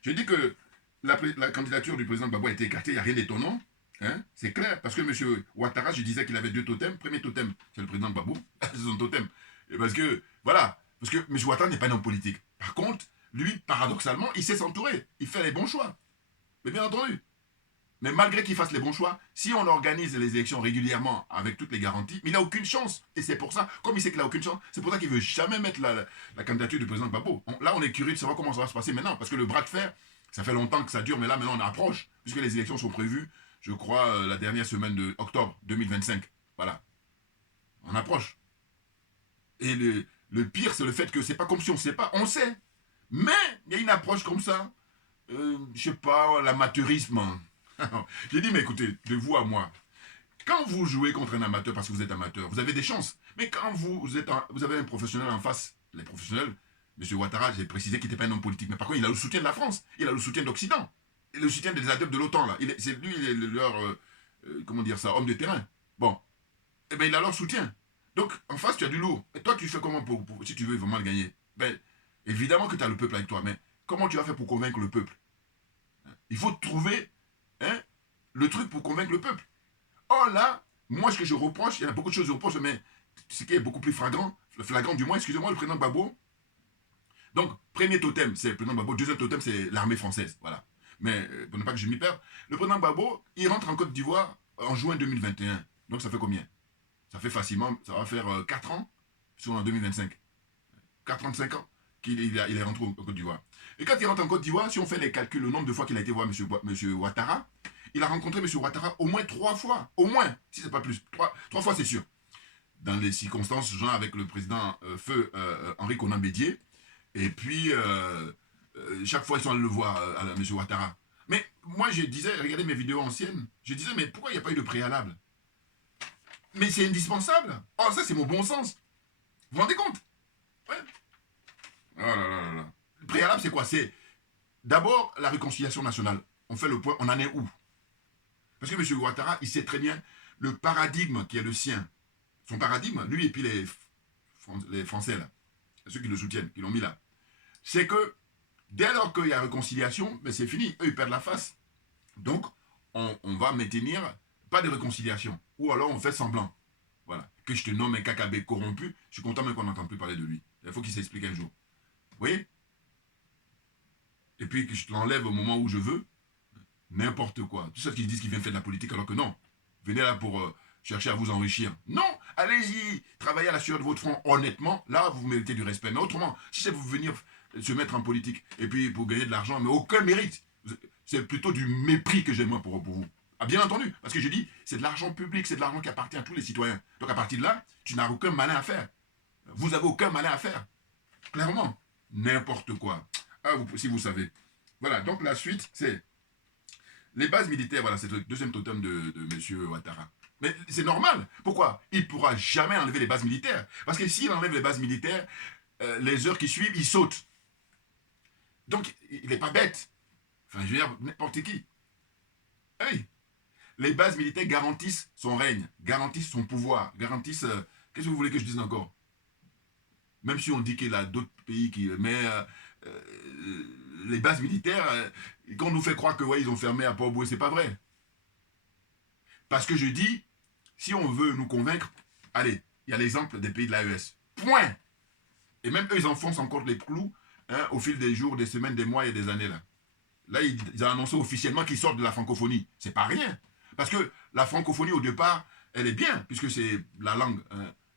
Je dis que la candidature du président Gbagbo a été écartée, il n'y a rien d'étonnant. Hein? C'est clair, parce que M. Ouattara, je disais qu'il avait 2 totems. Premier totem, c'est le président Gbagbo. C'est son totem. Et parce que, voilà, parce que M. Ouattara n'est pas un homme politique. Par contre, lui, paradoxalement, il sait s'entourer. Il fait les bons choix. Mais bien entendu. Mais malgré qu'il fasse les bons choix, si on organise les élections régulièrement avec toutes les garanties, mais il n'a aucune chance. Et c'est pour ça, comme il sait qu'il n'a aucune chance, c'est pour ça qu'il ne veut jamais mettre la candidature du président Gbagbo. Là, on est curieux de savoir comment ça va se passer maintenant. Parce que le bras de fer, ça fait longtemps que ça dure, mais là, maintenant, on approche. Puisque les élections sont prévues, je crois, la dernière semaine d'octobre 2025. Voilà. On approche. Et le pire, c'est le fait que c'est pas comme si on ne sait pas. On sait. Mais il y a une approche comme ça. Je sais pas, l'amateurisme. J'ai dit, mais écoutez, de vous à moi, quand vous jouez contre un amateur parce que vous êtes amateur, vous avez des chances. Mais quand vous avez un professionnel en face, les professionnels, M. Ouattara, j'ai précisé qu'il n'était pas un homme politique, mais par contre, il a le soutien de la France, il a le soutien de l'Occident, et le soutien des adeptes de l'OTAN, là. C'est lui, il est leur, comment dire ça, homme de terrain. Bon, eh bien, il a leur soutien. Donc, en face, tu as du lourd. Et toi, tu fais comment si tu veux vraiment le gagner? Ben, évidemment que tu as le peuple avec toi, mais comment tu vas faire pour convaincre le peuple? Il faut trouver le truc pour convaincre le peuple. Or là, moi, ce que je reproche, il y a beaucoup de choses que je reproche, mais ce qui est beaucoup plus flagrant du moins, excusez-moi, le président Gbagbo. Donc, premier totem, c'est le président Gbagbo. Deuxième totem, c'est l'armée française. Voilà. Mais, pour ne pas que je m'y perde, le président Gbagbo, il rentre en Côte d'Ivoire en juin 2021. Donc, ça fait combien? Ça fait facilement, ça va faire 4 ans, sur en 2025. 4 ans, 5 ans qu'il est rentré en Côte d'Ivoire. Et quand il rentre en Côte d'Ivoire, si on fait les calculs, le nombre de fois qu'il a été voir M. Ouattara, il a rencontré M. Ouattara au moins 3 fois. Au moins, si ce n'est pas plus. 3 fois, c'est sûr. Dans les circonstances, genre avec le président feu Henri Konan Bédié. Et puis, chaque fois, ils sont allés le voir, M. Ouattara. Mais moi, je disais, regardez mes vidéos anciennes, je disais, mais pourquoi il n'y a pas eu de préalable? Mais c'est indispensable. Oh, ça, c'est mon bon sens. Vous vous rendez compte? Ouais. Oh là là là là. Le préalable, c'est quoi? C'est d'abord la réconciliation nationale. On fait le point, on en est où? Parce que M. Ouattara, il sait très bien le paradigme qui est le sien. Son paradigme, lui et puis les Français, là, ceux qui le soutiennent, qui l'ont mis là, c'est que dès lors qu'il y a réconciliation, ben c'est fini. Eux, ils perdent la face. Donc, on va maintenir pas de réconciliation. Ou alors, on fait semblant. Voilà. Que je te nomme un KKB corrompu, je suis content même qu'on n'entende plus parler de lui. Il faut qu'il s'explique un jour. Vous voyez? Et puis que je te l'enlève au moment où je veux. N'importe quoi. Tout ça qu'ils disent qu'ils viennent faire de la politique alors que non. Venez là pour chercher à vous enrichir. Non, allez-y, travaillez à la sueur de votre front honnêtement. Là, vous méritez du respect. Mais autrement, si c'est pour venir se mettre en politique et puis pour gagner de l'argent, mais aucun mérite. C'est plutôt du mépris que j'ai moi pour vous. Ah, bien entendu, parce que je dis, c'est de l'argent public, c'est de l'argent qui appartient à tous les citoyens. Donc à partir de là, tu n'as aucun malin à faire. Vous n'avez aucun malin à faire. Clairement. N'importe quoi. Ah, si vous savez. Voilà, donc la suite, c'est les bases militaires. Voilà, c'est le deuxième totem de M. Ouattara. Mais c'est normal. Pourquoi? Il ne pourra jamais enlever les bases militaires. Parce que s'il enlève les bases militaires, les heures qui suivent, il saute. Donc, il n'est pas bête. Enfin, je veux dire, n'importe qui. Hey, les bases militaires garantissent son règne, garantissent son pouvoir, garantissent... qu'est-ce que vous voulez que je dise encore? Même si on dit qu'il y a d'autres pays qui... Mais les bases militaires, quand on nous fait croire que ouais, ils ont fermé à Port-Boué, c'est pas vrai. Parce que je dis, si on veut nous convaincre, allez, il y a l'exemple des pays de l'AES. Point. Et même eux, ils enfoncent encore les clous au fil des jours, des semaines, des mois et des années. Là, ils ont annoncé officiellement qu'ils sortent de la francophonie. C'est pas rien. Parce que la francophonie, au départ, elle est bien, puisque c'est la langue.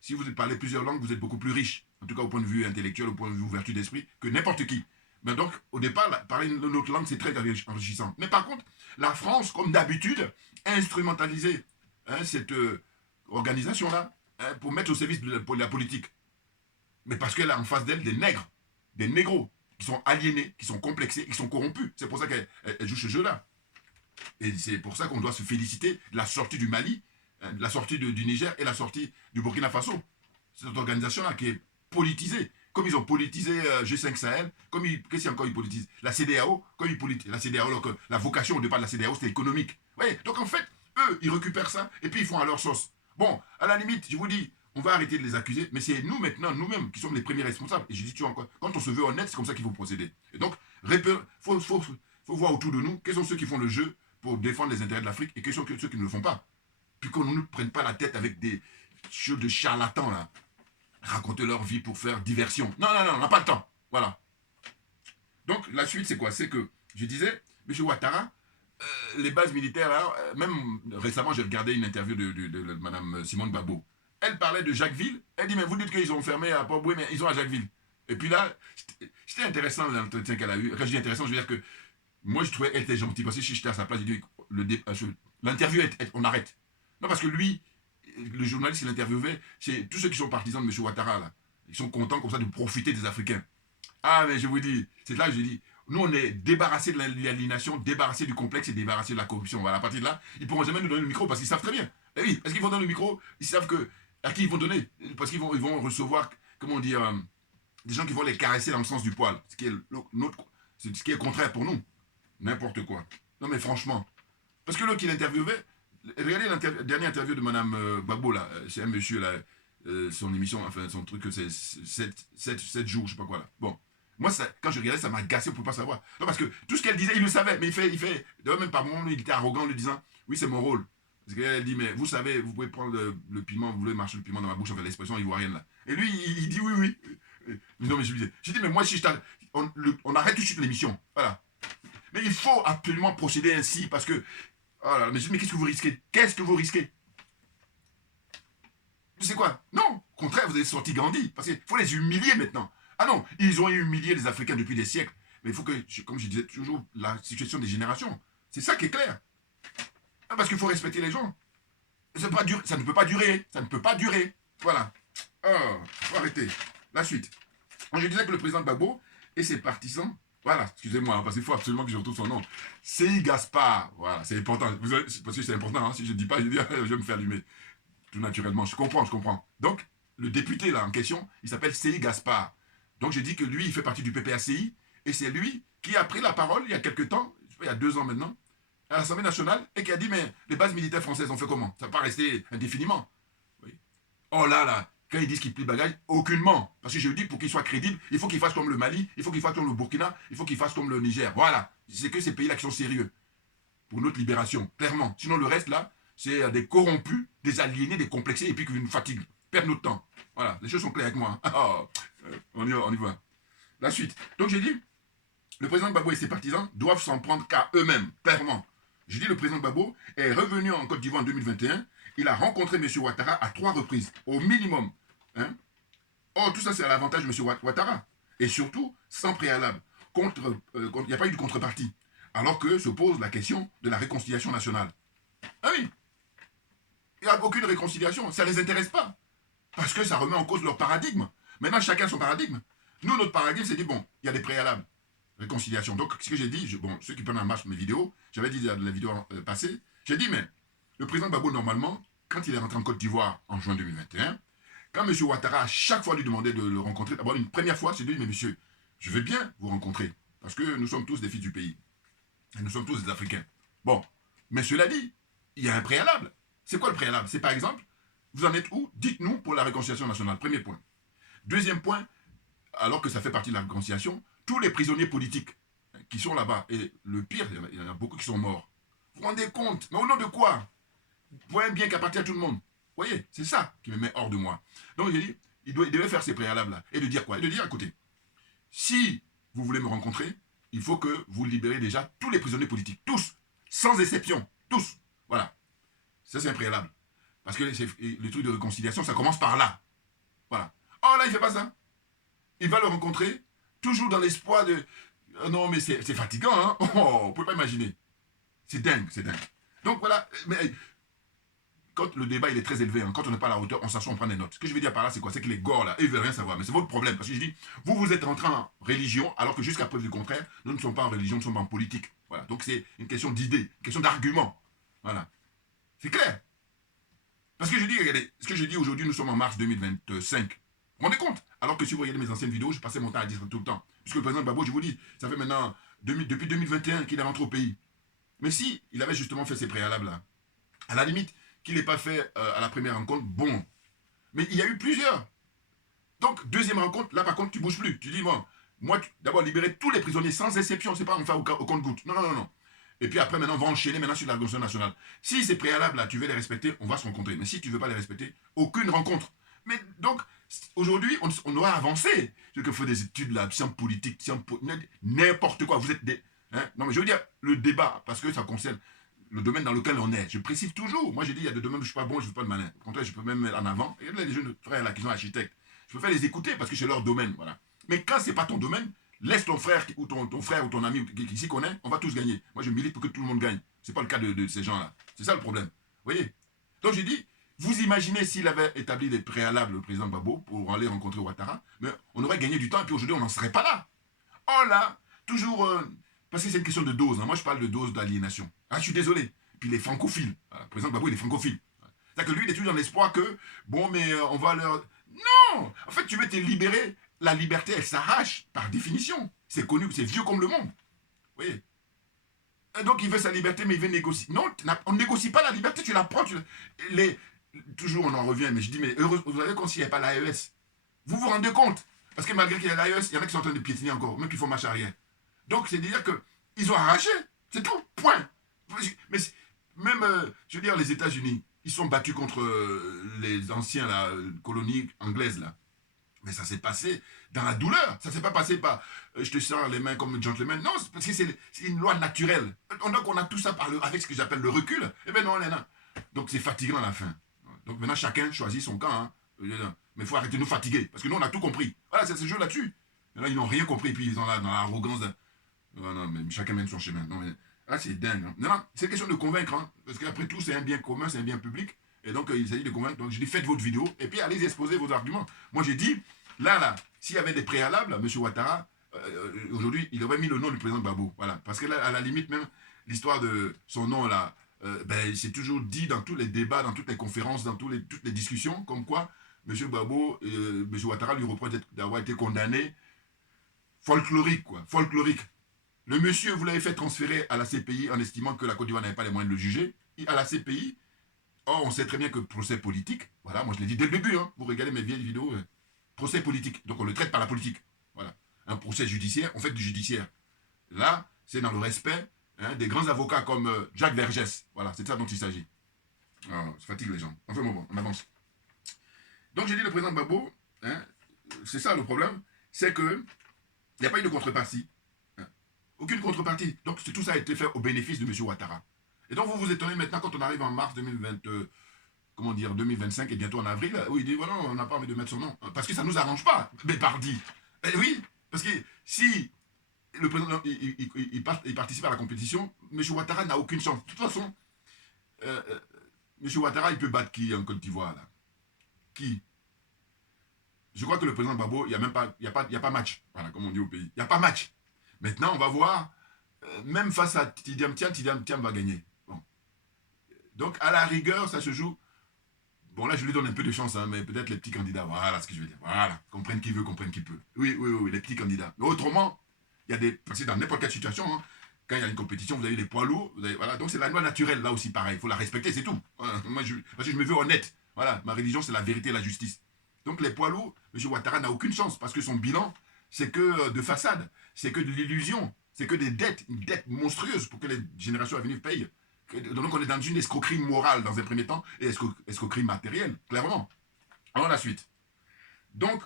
Si vous parlez plusieurs langues, vous êtes beaucoup plus riche. En tout cas, au point de vue intellectuel, au point de vue ouverture d'esprit, que n'importe qui. Mais donc, au départ, parler une autre langue, c'est très enrichissant. Mais par contre, la France, comme d'habitude, a instrumentalisé cette organisation-là pour mettre au service de la politique. Mais parce qu'elle a en face d'elle des nègres. des négros qui sont aliénés, qui sont complexés, qui sont corrompus. C'est pour ça qu'elle joue ce jeu-là. Et c'est pour ça qu'on doit se féliciter de la sortie du Mali, de la sortie du Niger et la sortie du Burkina Faso. Cette organisation-là qui est politisée. Comme ils ont politisé G5 Sahel, qu'est-ce qu'encore ils politisent? La CEDEAO, comme ils politisent la CEDEAO, alors que la vocation au départ de la CEDEAO, c'était économique. Vous voyez? Donc en fait, eux, ils récupèrent ça et puis ils font à leur sauce. Bon, à la limite, je vous dis, on va arrêter de les accuser, mais c'est nous maintenant, nous-mêmes, qui sommes les premiers responsables. Et je dis, tu vois encore, quand on se veut honnête, c'est comme ça qu'il faut procéder. Et donc, faut voir autour de nous quels sont ceux qui font le jeu pour défendre les intérêts de l'Afrique et quels sont ceux qui ne le font pas. Puis qu'on ne nous prenne pas la tête avec des choses de charlatans, là. Raconter leur vie pour faire diversion. Non, on n'a pas le temps. Voilà. Donc, la suite, c'est quoi? C'est que, je disais, M. Ouattara, les bases militaires, là, même récemment, j'ai regardé une interview de Mme Simone Gbagbo. Elle parlait de Jacquesville. Elle dit, mais vous dites qu'ils ont fermé à Port-Boué, mais ils ont à Jacquesville. Et puis là, c'était intéressant l'entretien qu'elle a eu. Quand je dis intéressant, je veux dire que moi, je trouvais qu'elle était gentille. Parce que si j'étais à sa place, j'ai dit, l'interview, on arrête. Non, parce que lui, le journaliste qui l'interviewait, c'est tous ceux qui sont partisans de M. Ouattara, là. Ils sont contents comme ça de profiter des Africains. Ah, mais je vous dis, c'est là que je dis, nous, on est débarrassés de l'aliénation, débarrassés du complexe et débarrassés de la corruption. Voilà, à partir de là, ils ne pourront jamais nous donner le micro parce qu'ils savent très bien. Eh oui, parce qu'ils vont donner le micro, ils savent à qui ils vont donner. Parce qu'ils vont recevoir, comment dire, des gens qui vont les caresser dans le sens du poil. Ce qui est contraire pour nous. N'importe quoi. Non, mais franchement. Parce que l'autre qui l'interviewait, regardez la dernière interview de Mme Gbagbo, là. C'est un monsieur, là, son émission, enfin, son truc, c'est 7 jours, je sais pas quoi, là. Bon. Moi, quand je regardais, ça m'a agacé pour ne pas savoir. Non, parce que tout ce qu'elle disait, il le savait. Mais même par moment, il était arrogant en lui disant, oui, c'est mon rôle. Parce qu'elle dit, mais vous savez, vous pouvez prendre le piment, vous voulez marcher le piment dans ma bouche, enfin, l'expression ivoirienne, là. Et lui, il dit oui. Non, mais je dis, mais moi, si on arrête tout de suite l'émission. Voilà. Mais il faut absolument procéder ainsi, parce que, oh là là, mais qu'est-ce que vous risquez? Qu'est-ce que vous risquez? C'est quoi? Non, au contraire, vous avez sorti grandi, parce qu'il faut les humilier maintenant. Ah non, ils ont humilié les Africains depuis des siècles, mais il faut que, comme je disais toujours, la situation des générations, c'est ça qui est clair. Parce qu'il faut respecter les gens. Ça ne peut pas durer, Voilà. Oh, faut arrêter. La suite. Je disais que le président Gbagbo et ses partisans, voilà, excusez-moi, parce qu'il faut absolument que je retrouve son nom. Sei Gaspard, voilà, c'est important. Parce que c'est important, hein, si je ne dis pas, je vais me faire allumer. Tout naturellement, je comprends. Donc, le député là en question, il s'appelle Sei Gaspard. Donc, j'ai dit que lui, il fait partie du PPACI, et c'est lui qui a pris la parole il y a quelques temps, il y a 2 ans maintenant, à l'Assemblée nationale, et qui a dit, mais les bases militaires françaises ont fait comment? Ça ne va pas rester indéfiniment. Oui. Oh là, quand ils disent qu'ils plient bagage, aucunement. Parce que je dis, pour qu'ils soient crédibles, il faut qu'ils fassent comme le Mali, il faut qu'ils fassent comme le Burkina, il faut qu'ils fassent comme le Niger. Voilà. C'est que ces pays-là qui sont sérieux. Pour notre libération, clairement. Sinon, le reste, là, c'est des corrompus, des aliénés, des complexés, et puis qui nous fatiguent. Perdent notre temps. Voilà. Les choses sont claires avec moi. Oh, on y va. La suite. Donc, j'ai dit, le président Gbagbo et ses partisans doivent s'en prendre qu'à eux-mêmes, clairement. Je dis, le président Gbagbo est revenu en Côte d'Ivoire en 2021. Il a rencontré M. Ouattara à 3 reprises, au minimum. Hein? Or, tout ça, c'est à l'avantage de M. Ouattara. Et surtout, sans préalable. Il n'y a pas eu de contrepartie. Alors que se pose la question de la réconciliation nationale. Ah oui. Il n'y a aucune réconciliation. Ça ne les intéresse pas. Parce que ça remet en cause leur paradigme. Maintenant, chacun son paradigme. Nous, notre paradigme, c'est dit, bon, il y a des préalables. Réconciliation. Donc, ce que j'ai dit, ceux qui prennent en marche mes vidéos, j'avais dit dans la vidéo passée, j'ai dit, mais le président Gbagbo, normalement, quand il est rentré en Côte d'Ivoire en juin 2021, quand M. Ouattara, à chaque fois, lui demandait de le rencontrer, d'abord, une première fois, c'est dit, mais monsieur, je veux bien vous rencontrer, parce que nous sommes tous des fils du pays. Et nous sommes tous des Africains. Bon, mais cela dit, il y a un préalable. C'est quoi le préalable? C'est par exemple, vous en êtes où? Dites-nous pour la réconciliation nationale. Premier point. Deuxième point, alors que ça fait partie de la réconciliation, tous les prisonniers politiques qui sont là-bas, et le pire, il y en a beaucoup qui sont morts. Vous vous rendez compte? Mais au nom de quoi? Point bien qu'appartient à tout le monde. Vous voyez, c'est ça qui me met hors de moi. Donc j'ai dit, il devait faire ces préalables-là. Et de dire quoi? Et de dire, écoutez, si vous voulez me rencontrer, il faut que vous libérez déjà tous les prisonniers politiques. Tous. Sans exception. Tous. Voilà. Ça, c'est un préalable. Parce que le truc de réconciliation, ça commence par là. Voilà. Oh là, il ne fait pas ça. Il va le rencontrer, toujours dans l'espoir de... non, mais c'est fatigant, hein. Oh, on ne peut pas imaginer. C'est dingue. Donc voilà, mais quand le débat il est très élevé, hein, quand on n'est pas à la hauteur, on s'assoit, on prend des notes. Ce que je veux dire par là, c'est quoi? C'est que les gors là, eux, ils veulent rien savoir. Mais c'est votre problème. Parce que je dis, vous êtes rentrés en religion, alors que jusqu'à preuve du contraire, nous ne sommes pas en religion, nous sommes en politique. Voilà. Donc c'est une question d'idée, une question d'argument. Voilà. C'est clair. Parce que je dis, regardez, ce que je dis aujourd'hui, nous sommes en mars 2025. Vous vous rendez compte? Alors que si vous regardez mes anciennes vidéos, je passais mon temps à dire tout le temps. Puisque le président Gbagbo, je vous dis, ça fait maintenant depuis 2021 qu'il est rentré au pays. Mais si il avait justement fait ces préalables-là, à la limite, qu'il n'ait pas fait à la première rencontre, bon. Mais il y a eu plusieurs. Donc, deuxième rencontre, là par contre, tu ne bouges plus. Tu dis, bon, moi, d'abord libérer tous les prisonniers sans exception, c'est pas on fait au compte-goutte. Non, non, non, non. Et puis après, maintenant, on va enchaîner maintenant sur la Constitution nationale. Si ces préalables-là, tu veux les respecter, on va se rencontrer. Mais si tu ne veux pas les respecter, aucune rencontre. Mais donc, aujourd'hui, on doit avancer. C'est qu'il faut des études là, sciences politiques, n'importe quoi. Vous êtes des... Hein? Non, mais je veux dire, le débat, parce que ça concerne le domaine dans lequel on est. Je précise toujours. Moi, j'ai dit, il y a des domaines où je ne suis pas bon, je ne suis pas de malin. Au contraire, je peux même mettre en avant. Et il y a des jeunes frères là qui sont architectes. Je préfère les écouter parce que c'est leur domaine. Voilà. Mais quand ce n'est pas ton domaine, laisse ton frère ou ton frère ou ton ami qui s'y connaît, on va tous gagner. Moi, je milite pour que tout le monde gagne. Ce n'est pas le cas de ces gens-là. C'est ça le problème. Vous voyez? Donc, j'ai dit, vous imaginez s'il avait établi des préalables, le président Gbagbo, pour aller rencontrer Ouattara, mais on aurait gagné du temps et puis aujourd'hui, on n'en serait pas là. Oh là, toujours... parce que c'est une question de dose. Hein. Moi, je parle de dose d'aliénation. Ah, je suis désolé. Puis les francophiles. Le président Gbagbo, il est francophile. C'est-à-dire que lui, il est toujours dans l'espoir que, bon, mais on va leur... Non! En fait, tu veux te libérer. La liberté, elle s'arrache par définition. C'est connu, c'est vieux comme le monde. Vous voyez? Et donc, il veut sa liberté, mais il veut négocier. Non, on ne négocie pas la liberté, tu la prends. Toujours, on en revient, mais je dis, mais heureusement, vous savez, quand s'il n'y a pas l'AES, vous vous rendez compte? Parce que malgré qu'il y a l'AES, il y en a qui sont en train de piétiner encore, même qui font marche arrière. Donc, c'est dire qu'ils ont arraché. C'est tout, point. Mais même, je veux dire, les États-Unis, ils sont battus contre les anciens colonies anglaises, là. Mais ça s'est passé dans la douleur. Ça ne s'est pas passé par je te sers les mains comme un gentleman. Non, parce que c'est une loi naturelle. Donc on a tout ça avec ce que j'appelle le recul. Eh bien non, on est là. Donc c'est fatigant à la fin. Donc maintenant chacun choisit son camp. Hein. Mais il faut arrêter de nous fatiguer. Parce que nous on a tout compris. Voilà, c'est ce jeu là-dessus. Là ils n'ont rien compris. Puis ils sont là dans l'arrogance. Non, non, mais chacun mène son chemin. Non, mais là c'est dingue. Hein. Non, non, c'est question de convaincre. Hein. Parce qu'après tout c'est un bien commun, c'est un bien public. Et donc, il s'agit de convaincre. Donc, je dis, faites votre vidéo et puis allez exposer vos arguments. Moi, j'ai dit, là, s'il y avait des préalables, M. Ouattara, aujourd'hui, il aurait mis le nom du président Gbagbo. Voilà. Parce que là, à la limite, même, l'histoire de son nom, là, c'est toujours dit dans tous les débats, dans toutes les conférences, dans toutes les discussions, comme quoi M. Gbagbo, M. Ouattara lui reproche d'avoir été condamné folklorique, quoi. Folklorique. Le monsieur, vous l'avez fait transférer à la CPI en estimant que la Côte d'Ivoire n'avait pas les moyens de le juger. À la CPI, or, on sait très bien que procès politique, voilà, moi je l'ai dit dès le début, hein, vous regardez mes vieilles vidéos, procès politique, donc on le traite par la politique, voilà. Un procès judiciaire, on fait du judiciaire. Là, c'est dans le respect des grands avocats comme Jacques Vergès, voilà, c'est de ça dont il s'agit. Ça fatigue les gens. Enfin bon, on avance. Donc j'ai dit le président Gbagbo, hein, c'est ça le problème, c'est que il n'y a pas eu de contrepartie. Hein, aucune contrepartie. Donc tout ça a été fait au bénéfice de M. Ouattara. Et donc vous vous étonnez maintenant quand on arrive en mars 2025 et bientôt en avril, où il dit voilà, on n'a pas envie de mettre son nom. Parce que ça ne nous arrange pas, mais pardi. Oui, parce que si le président il participe à la compétition, M. Ouattara n'a aucune chance. De toute façon, M. Ouattara, il peut battre qui en Côte d'Ivoire là? Qui? Je crois que le président Gbagbo, il n'y a pas match. Voilà, comme on dit au pays. Il n'y a pas match. Maintenant, on va voir, même face à Tidiane Thiam va gagner. Donc, à la rigueur, ça se joue. Bon, là, je lui donne un peu de chance, hein, mais peut-être les petits candidats. Voilà ce que je veux dire. Voilà. Comprenne qui veut, comprenne qui peut. Oui, les petits candidats. Mais autrement, il y a des. Parce que dans n'importe quelle situation, hein, quand il y a une compétition, vous avez des poids lourds. Voilà. Donc, c'est la loi naturelle, là aussi, pareil. Il faut la respecter, c'est tout. Voilà. Moi, parce que je me veux honnête. Voilà. Ma religion, c'est la vérité et la justice. Donc, les poids lourds, M. Ouattara n'a aucune chance parce que son bilan, c'est que de façade. C'est que de l'illusion. C'est que des dettes. Une dette monstrueuse pour que les générations à venir payent. Donc on est dans une escroquerie morale dans un premier temps et escroquerie matérielle, clairement. Alors la suite. Donc,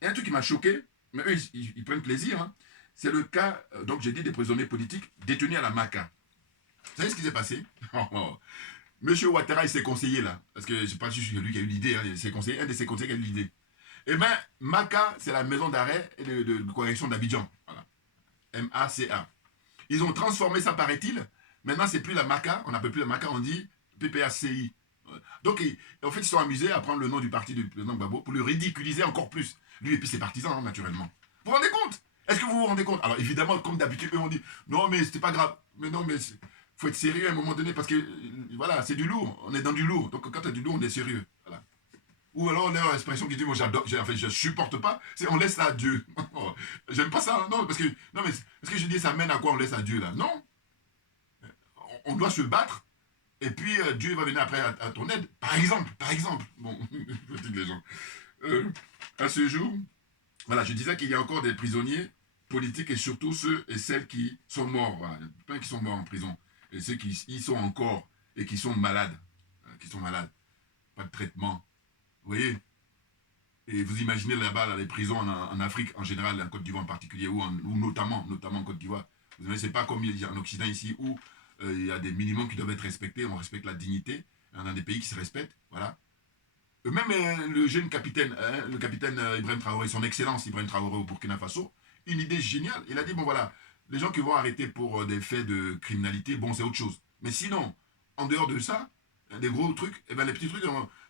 il y a un truc qui m'a choqué, mais eux, ils prennent plaisir, hein. C'est le cas, donc j'ai dit, des prisonniers politiques détenus à la Maca. Vous savez ce qui s'est passé? Monsieur Ouattara, il s'est conseillé là, parce que je ne sais pas si c'est lui qui a eu l'idée, hein, un de ses conseillers qui a eu l'idée. Eh bien, Maca, c'est la maison d'arrêt et de correction d'Abidjan. Voilà. MACA. Ils ont transformé ça, paraît-il. Maintenant, c'est plus la MACA, on n'appelle plus la MACA, on dit PPACI. Donc, en fait, ils sont amusés à prendre le nom du parti du président Gbagbo pour le ridiculiser encore plus. Lui et puis ses partisans, hein, naturellement. Vous vous rendez compte? Est-ce que vous vous rendez compte? Alors, évidemment, comme d'habitude, eux, on dit, non, mais c'était pas grave. Mais non, mais faut être sérieux à un moment donné parce que, voilà, c'est du lourd. On est dans du lourd. Donc, quand tu as du lourd, on est sérieux. Voilà. Ou alors, leur expression qui dit, moi, j'adore, enfin, je supporte pas, c'est on laisse ça à Dieu. J'aime pas ça. Non, parce que je dis, ça mène à quoi on laisse à Dieu, là? Non. On doit se battre. Et puis, Dieu va venir après à ton aide. Par exemple. Bon, je dis les gens. À ce jour, voilà, je disais qu'il y a encore des prisonniers politiques et surtout ceux et celles qui sont morts. Voilà. Il y a plein qui sont morts en prison. Et ceux qui y sont encore et qui sont malades. Pas de traitement. Vous voyez? Et vous imaginez là-bas, là, les prisons en Afrique en général, en Côte d'Ivoire en particulier, ou notamment en Côte d'Ivoire. Vous savez, c'est pas comme il y a en Occident ici où il y a des minimums qui doivent être respectés, on respecte la dignité. Il y en a des pays qui se respectent, voilà. Même le jeune capitaine, le capitaine Ibrahim Traoré, son excellence Ibrahim Traoré au Burkina Faso, une idée géniale. Il a dit, bon voilà, les gens qui vont arrêter pour des faits de criminalité, bon c'est autre chose. Mais sinon, en dehors de ça, des gros trucs, et ben les petits trucs,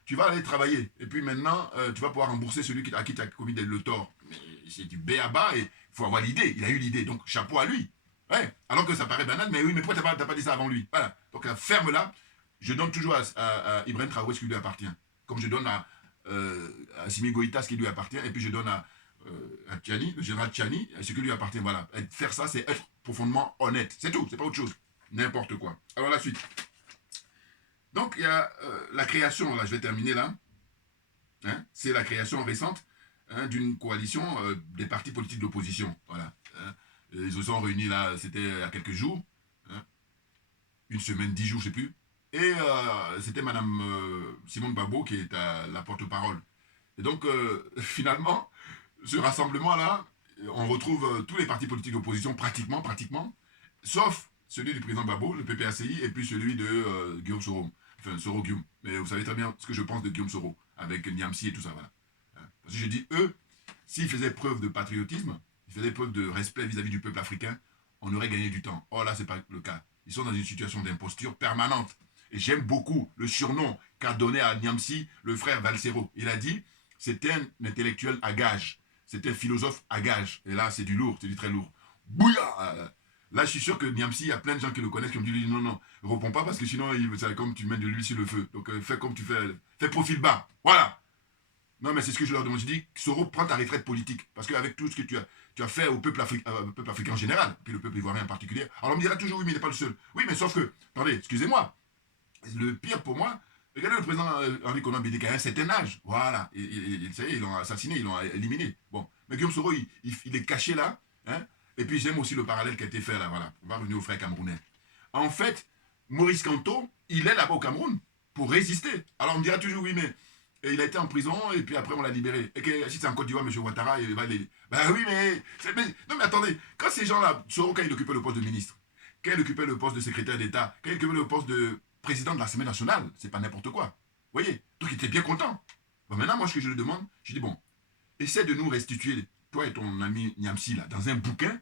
tu vas aller travailler. Et puis maintenant, tu vas pouvoir rembourser celui à qui tu as commis le tort. Mais c'est du béaba et il faut avoir l'idée. Il a eu l'idée, donc chapeau à lui. Ouais, alors que ça paraît banal, mais oui, mais pourquoi t'as pas dit ça avant lui? Voilà. Donc ferme-là, je donne toujours à Ibrahim Traoré ce qui lui appartient. Comme je donne à Simi Goïta ce qui lui appartient, et puis je donne à Tchani, le général Tchani, ce qui lui appartient. Voilà. Faire ça, c'est être profondément honnête. C'est tout, c'est pas autre chose. N'importe quoi. Alors la suite. Donc il y a la création, là je vais terminer là. Hein, c'est la création récente d'une coalition des partis politiques d'opposition. Voilà. Hein. Ils se sont réunis là, c'était il y a quelques jours. Hein, une semaine, 10 jours, je ne sais plus. Et c'était Madame Simone Gbagbo qui est la porte-parole. Et donc, finalement, ce rassemblement-là, on retrouve tous les partis politiques d'opposition, pratiquement, sauf celui du président Gbagbo, le PPACI, et puis celui de Guillaume Soro. Enfin, Soro Guillaume. Mais vous savez très bien ce que je pense de Guillaume Soro, avec Niamsi et tout ça, voilà. Parce que je dis, eux, s'ils faisaient preuve de patriotisme, ils faisaient preuve de respect vis-à-vis du peuple africain, on aurait gagné du temps. Or là, ce n'est pas le cas. Ils sont dans une situation d'imposture permanente. Et j'aime beaucoup le surnom qu'a donné à Niamsi le frère Valsero. Il a dit, c'était un intellectuel à gage. C'était un philosophe à gage. Et là, c'est du lourd, c'est du très lourd. Bouya! Là, je suis sûr que Niamsi, il y a plein de gens qui le connaissent, qui me disent, non, non, ne réponds pas parce que sinon, c'est comme tu mets de l'huile sur le feu. Donc, fais comme tu fais, fais profil bas. Voilà. Non, mais c'est ce que je leur demande. Je dis, Soro, prends ta retraite politique. Parce qu'avec tout ce que tu as fait au peuple africain en général, puis le peuple ivoirien en particulier, alors on me dira toujours, oui, mais il n'est pas le seul. Oui, mais sauf que, attendez, excusez-moi, le pire pour moi, regardez le président Henri Konan Bédié à un certain âge. Voilà. Ça y est, ils l'ont assassiné, ils l'ont éliminé. Bon. Mais Guillaume Soro, il est caché là. Hein, et puis j'aime aussi le parallèle qui a été fait là. Voilà. On va revenir aux frères camerounais. En fait, Maurice Kamto, il est là-bas au Cameroun pour résister. Alors on me dira toujours, oui, mais il a été en prison et puis après on l'a libéré. Et que si c'est en Côte d'Ivoire, M. Ouattara, il va les. Ben oui, mais non, mais attendez, quand ces gens-là, Soro, quand il occupait le poste de ministre, quand il occupait le poste de secrétaire d'État, quand il occupait le poste de président de l'Assemblée nationale, c'est pas n'importe quoi. Vous voyez? Donc il était bien content. Bon, maintenant, moi, ce que je lui demande, je dis, bon, essaie de nous restituer, toi et ton ami Niamsi, là, dans un bouquin,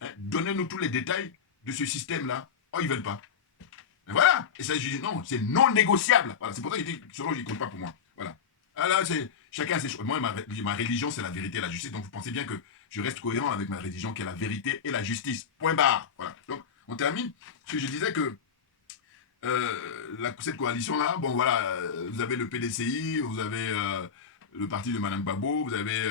hein, donnez-nous tous les détails de ce système-là. Oh, ils veulent pas. Et voilà. Et ça, je dis, non, c'est non négociable. Voilà, c'est pour ça qu'il dit, Soro, il compte pas pour moi. Voilà. Ah là, chacun a ses choix. Moi, ma religion, c'est la vérité et la justice. Donc, vous pensez bien que je reste cohérent avec ma religion qui est la vérité et la justice. Point barre. Voilà. Donc, on termine. Parce que je disais que cette coalition-là, bon, voilà, vous avez le PDCI, vous avez le parti de Mme Gbagbo, vous avez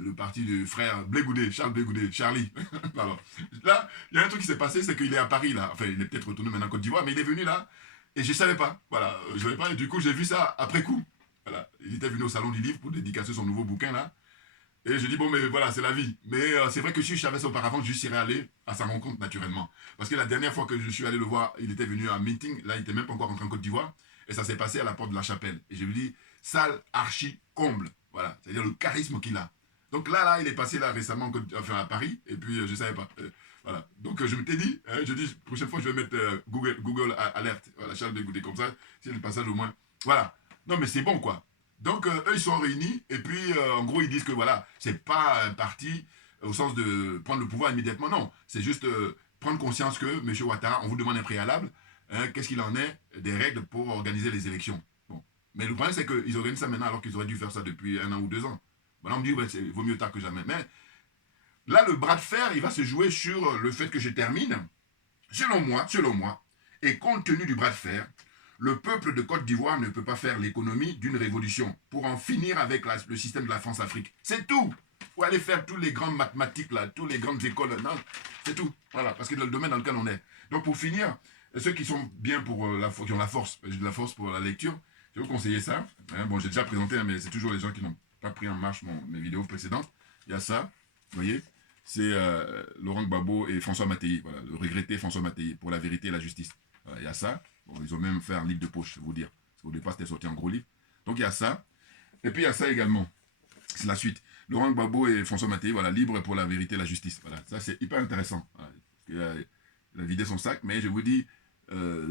le parti du frère Blé-Goudé, Charles Blé-Goudé, Charlie. Alors, là, il y a un truc qui s'est passé, c'est qu'il est à Paris, là. Enfin, il est peut-être retourné maintenant en Côte d'Ivoire, mais il est venu là, et je ne savais pas. Voilà, je savais pas, et du coup, j'ai vu ça après coup. Voilà, il était venu au Salon du Livre pour dédicacer son nouveau bouquin, là. Et je dis, bon, mais voilà, c'est la vie. Mais c'est vrai que si je savais ça auparavant, je serais allé à sa rencontre naturellement. Parce que la dernière fois que je suis allé le voir, il était venu à un meeting. Là, il n'était même pas encore rentré en Côte d'Ivoire. Et ça s'est passé à la porte de la chapelle. Et je lui dis, salle archi comble. Voilà, c'est-à-dire le charisme qu'il a. Donc là, il est passé là récemment à Paris. Et puis, je ne savais pas. Voilà. Donc, je m'étais dit, je dis, prochaine fois, je vais mettre Google Alert. Voilà, Charles de Goudé, comme ça, c'est le passage au moins. Voilà. Non, mais c'est bon, quoi. Donc, eux, ils sont réunis, et puis, en gros, ils disent que, voilà, c'est pas un parti au sens de prendre le pouvoir immédiatement, non. C'est juste prendre conscience que, M. Ouattara, on vous demande un préalable, hein, qu'est-ce qu'il en est des règles pour organiser les élections. Bon. Mais le problème, c'est qu'ils organisent ça maintenant alors qu'ils auraient dû faire ça depuis 1 an ou 2 ans. Voilà, on me dit, ouais, vaut mieux tard que jamais. Mais là, le bras de fer, il va se jouer sur le fait que je termine. Selon moi, et compte tenu du bras de fer, le peuple de Côte d'Ivoire ne peut pas faire l'économie d'une révolution pour en finir avec le système de la France-Afrique. C'est tout. Pour aller faire tous les grandes mathématiques, là, toutes les grandes écoles, non, c'est tout. Voilà, parce que dans le domaine dans lequel on est. Donc pour finir, ceux qui sont bien pour qui ont la force, j'ai de la force pour la lecture, je vais vous conseiller ça. Hein, bon, j'ai déjà présenté, hein, mais c'est toujours les gens qui n'ont pas pris en marche mes vidéos précédentes. Il y a ça, vous voyez, c'est Laurent Gbagbo et François Mattei, voilà, le regretté François Mattei, pour la vérité et la justice. Voilà, il y a ça. Bon, ils ont même fait un livre de poche, je vais vous dire. Parce qu'au départ, c'était sorti en gros livre. Donc il y a ça. Et puis il y a ça également. C'est la suite. Laurent Gbagbo et François Mattei, voilà, libre pour la vérité et la justice. Voilà, ça c'est hyper intéressant. Voilà, il a vidé son sac, mais je vous dis,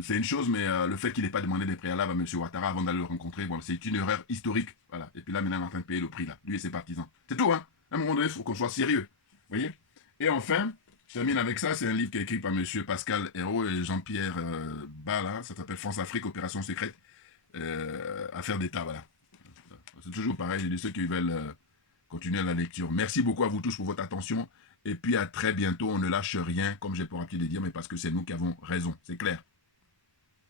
c'est une chose, mais le fait qu'il n'ait pas demandé des préalables à M. Ouattara avant d'aller le rencontrer, voilà, c'est une erreur historique. Voilà. Et puis là, maintenant, il est en train de payer le prix, là, lui et ses partisans. C'est tout, hein. À un moment donné, il faut qu'on soit sérieux. Vous voyez. Et enfin, je termine avec ça, c'est un livre qui est écrit par M. Pascal Hérault et Jean-Pierre Bala, ça s'appelle France-Afrique, opération secrète, affaire d'État, voilà. C'est toujours pareil, j'ai dit ceux qui veulent continuer la lecture. Merci beaucoup à vous tous pour votre attention, et puis à très bientôt, on ne lâche rien, comme j'ai pour habitude de dire, mais parce que c'est nous qui avons raison, c'est clair.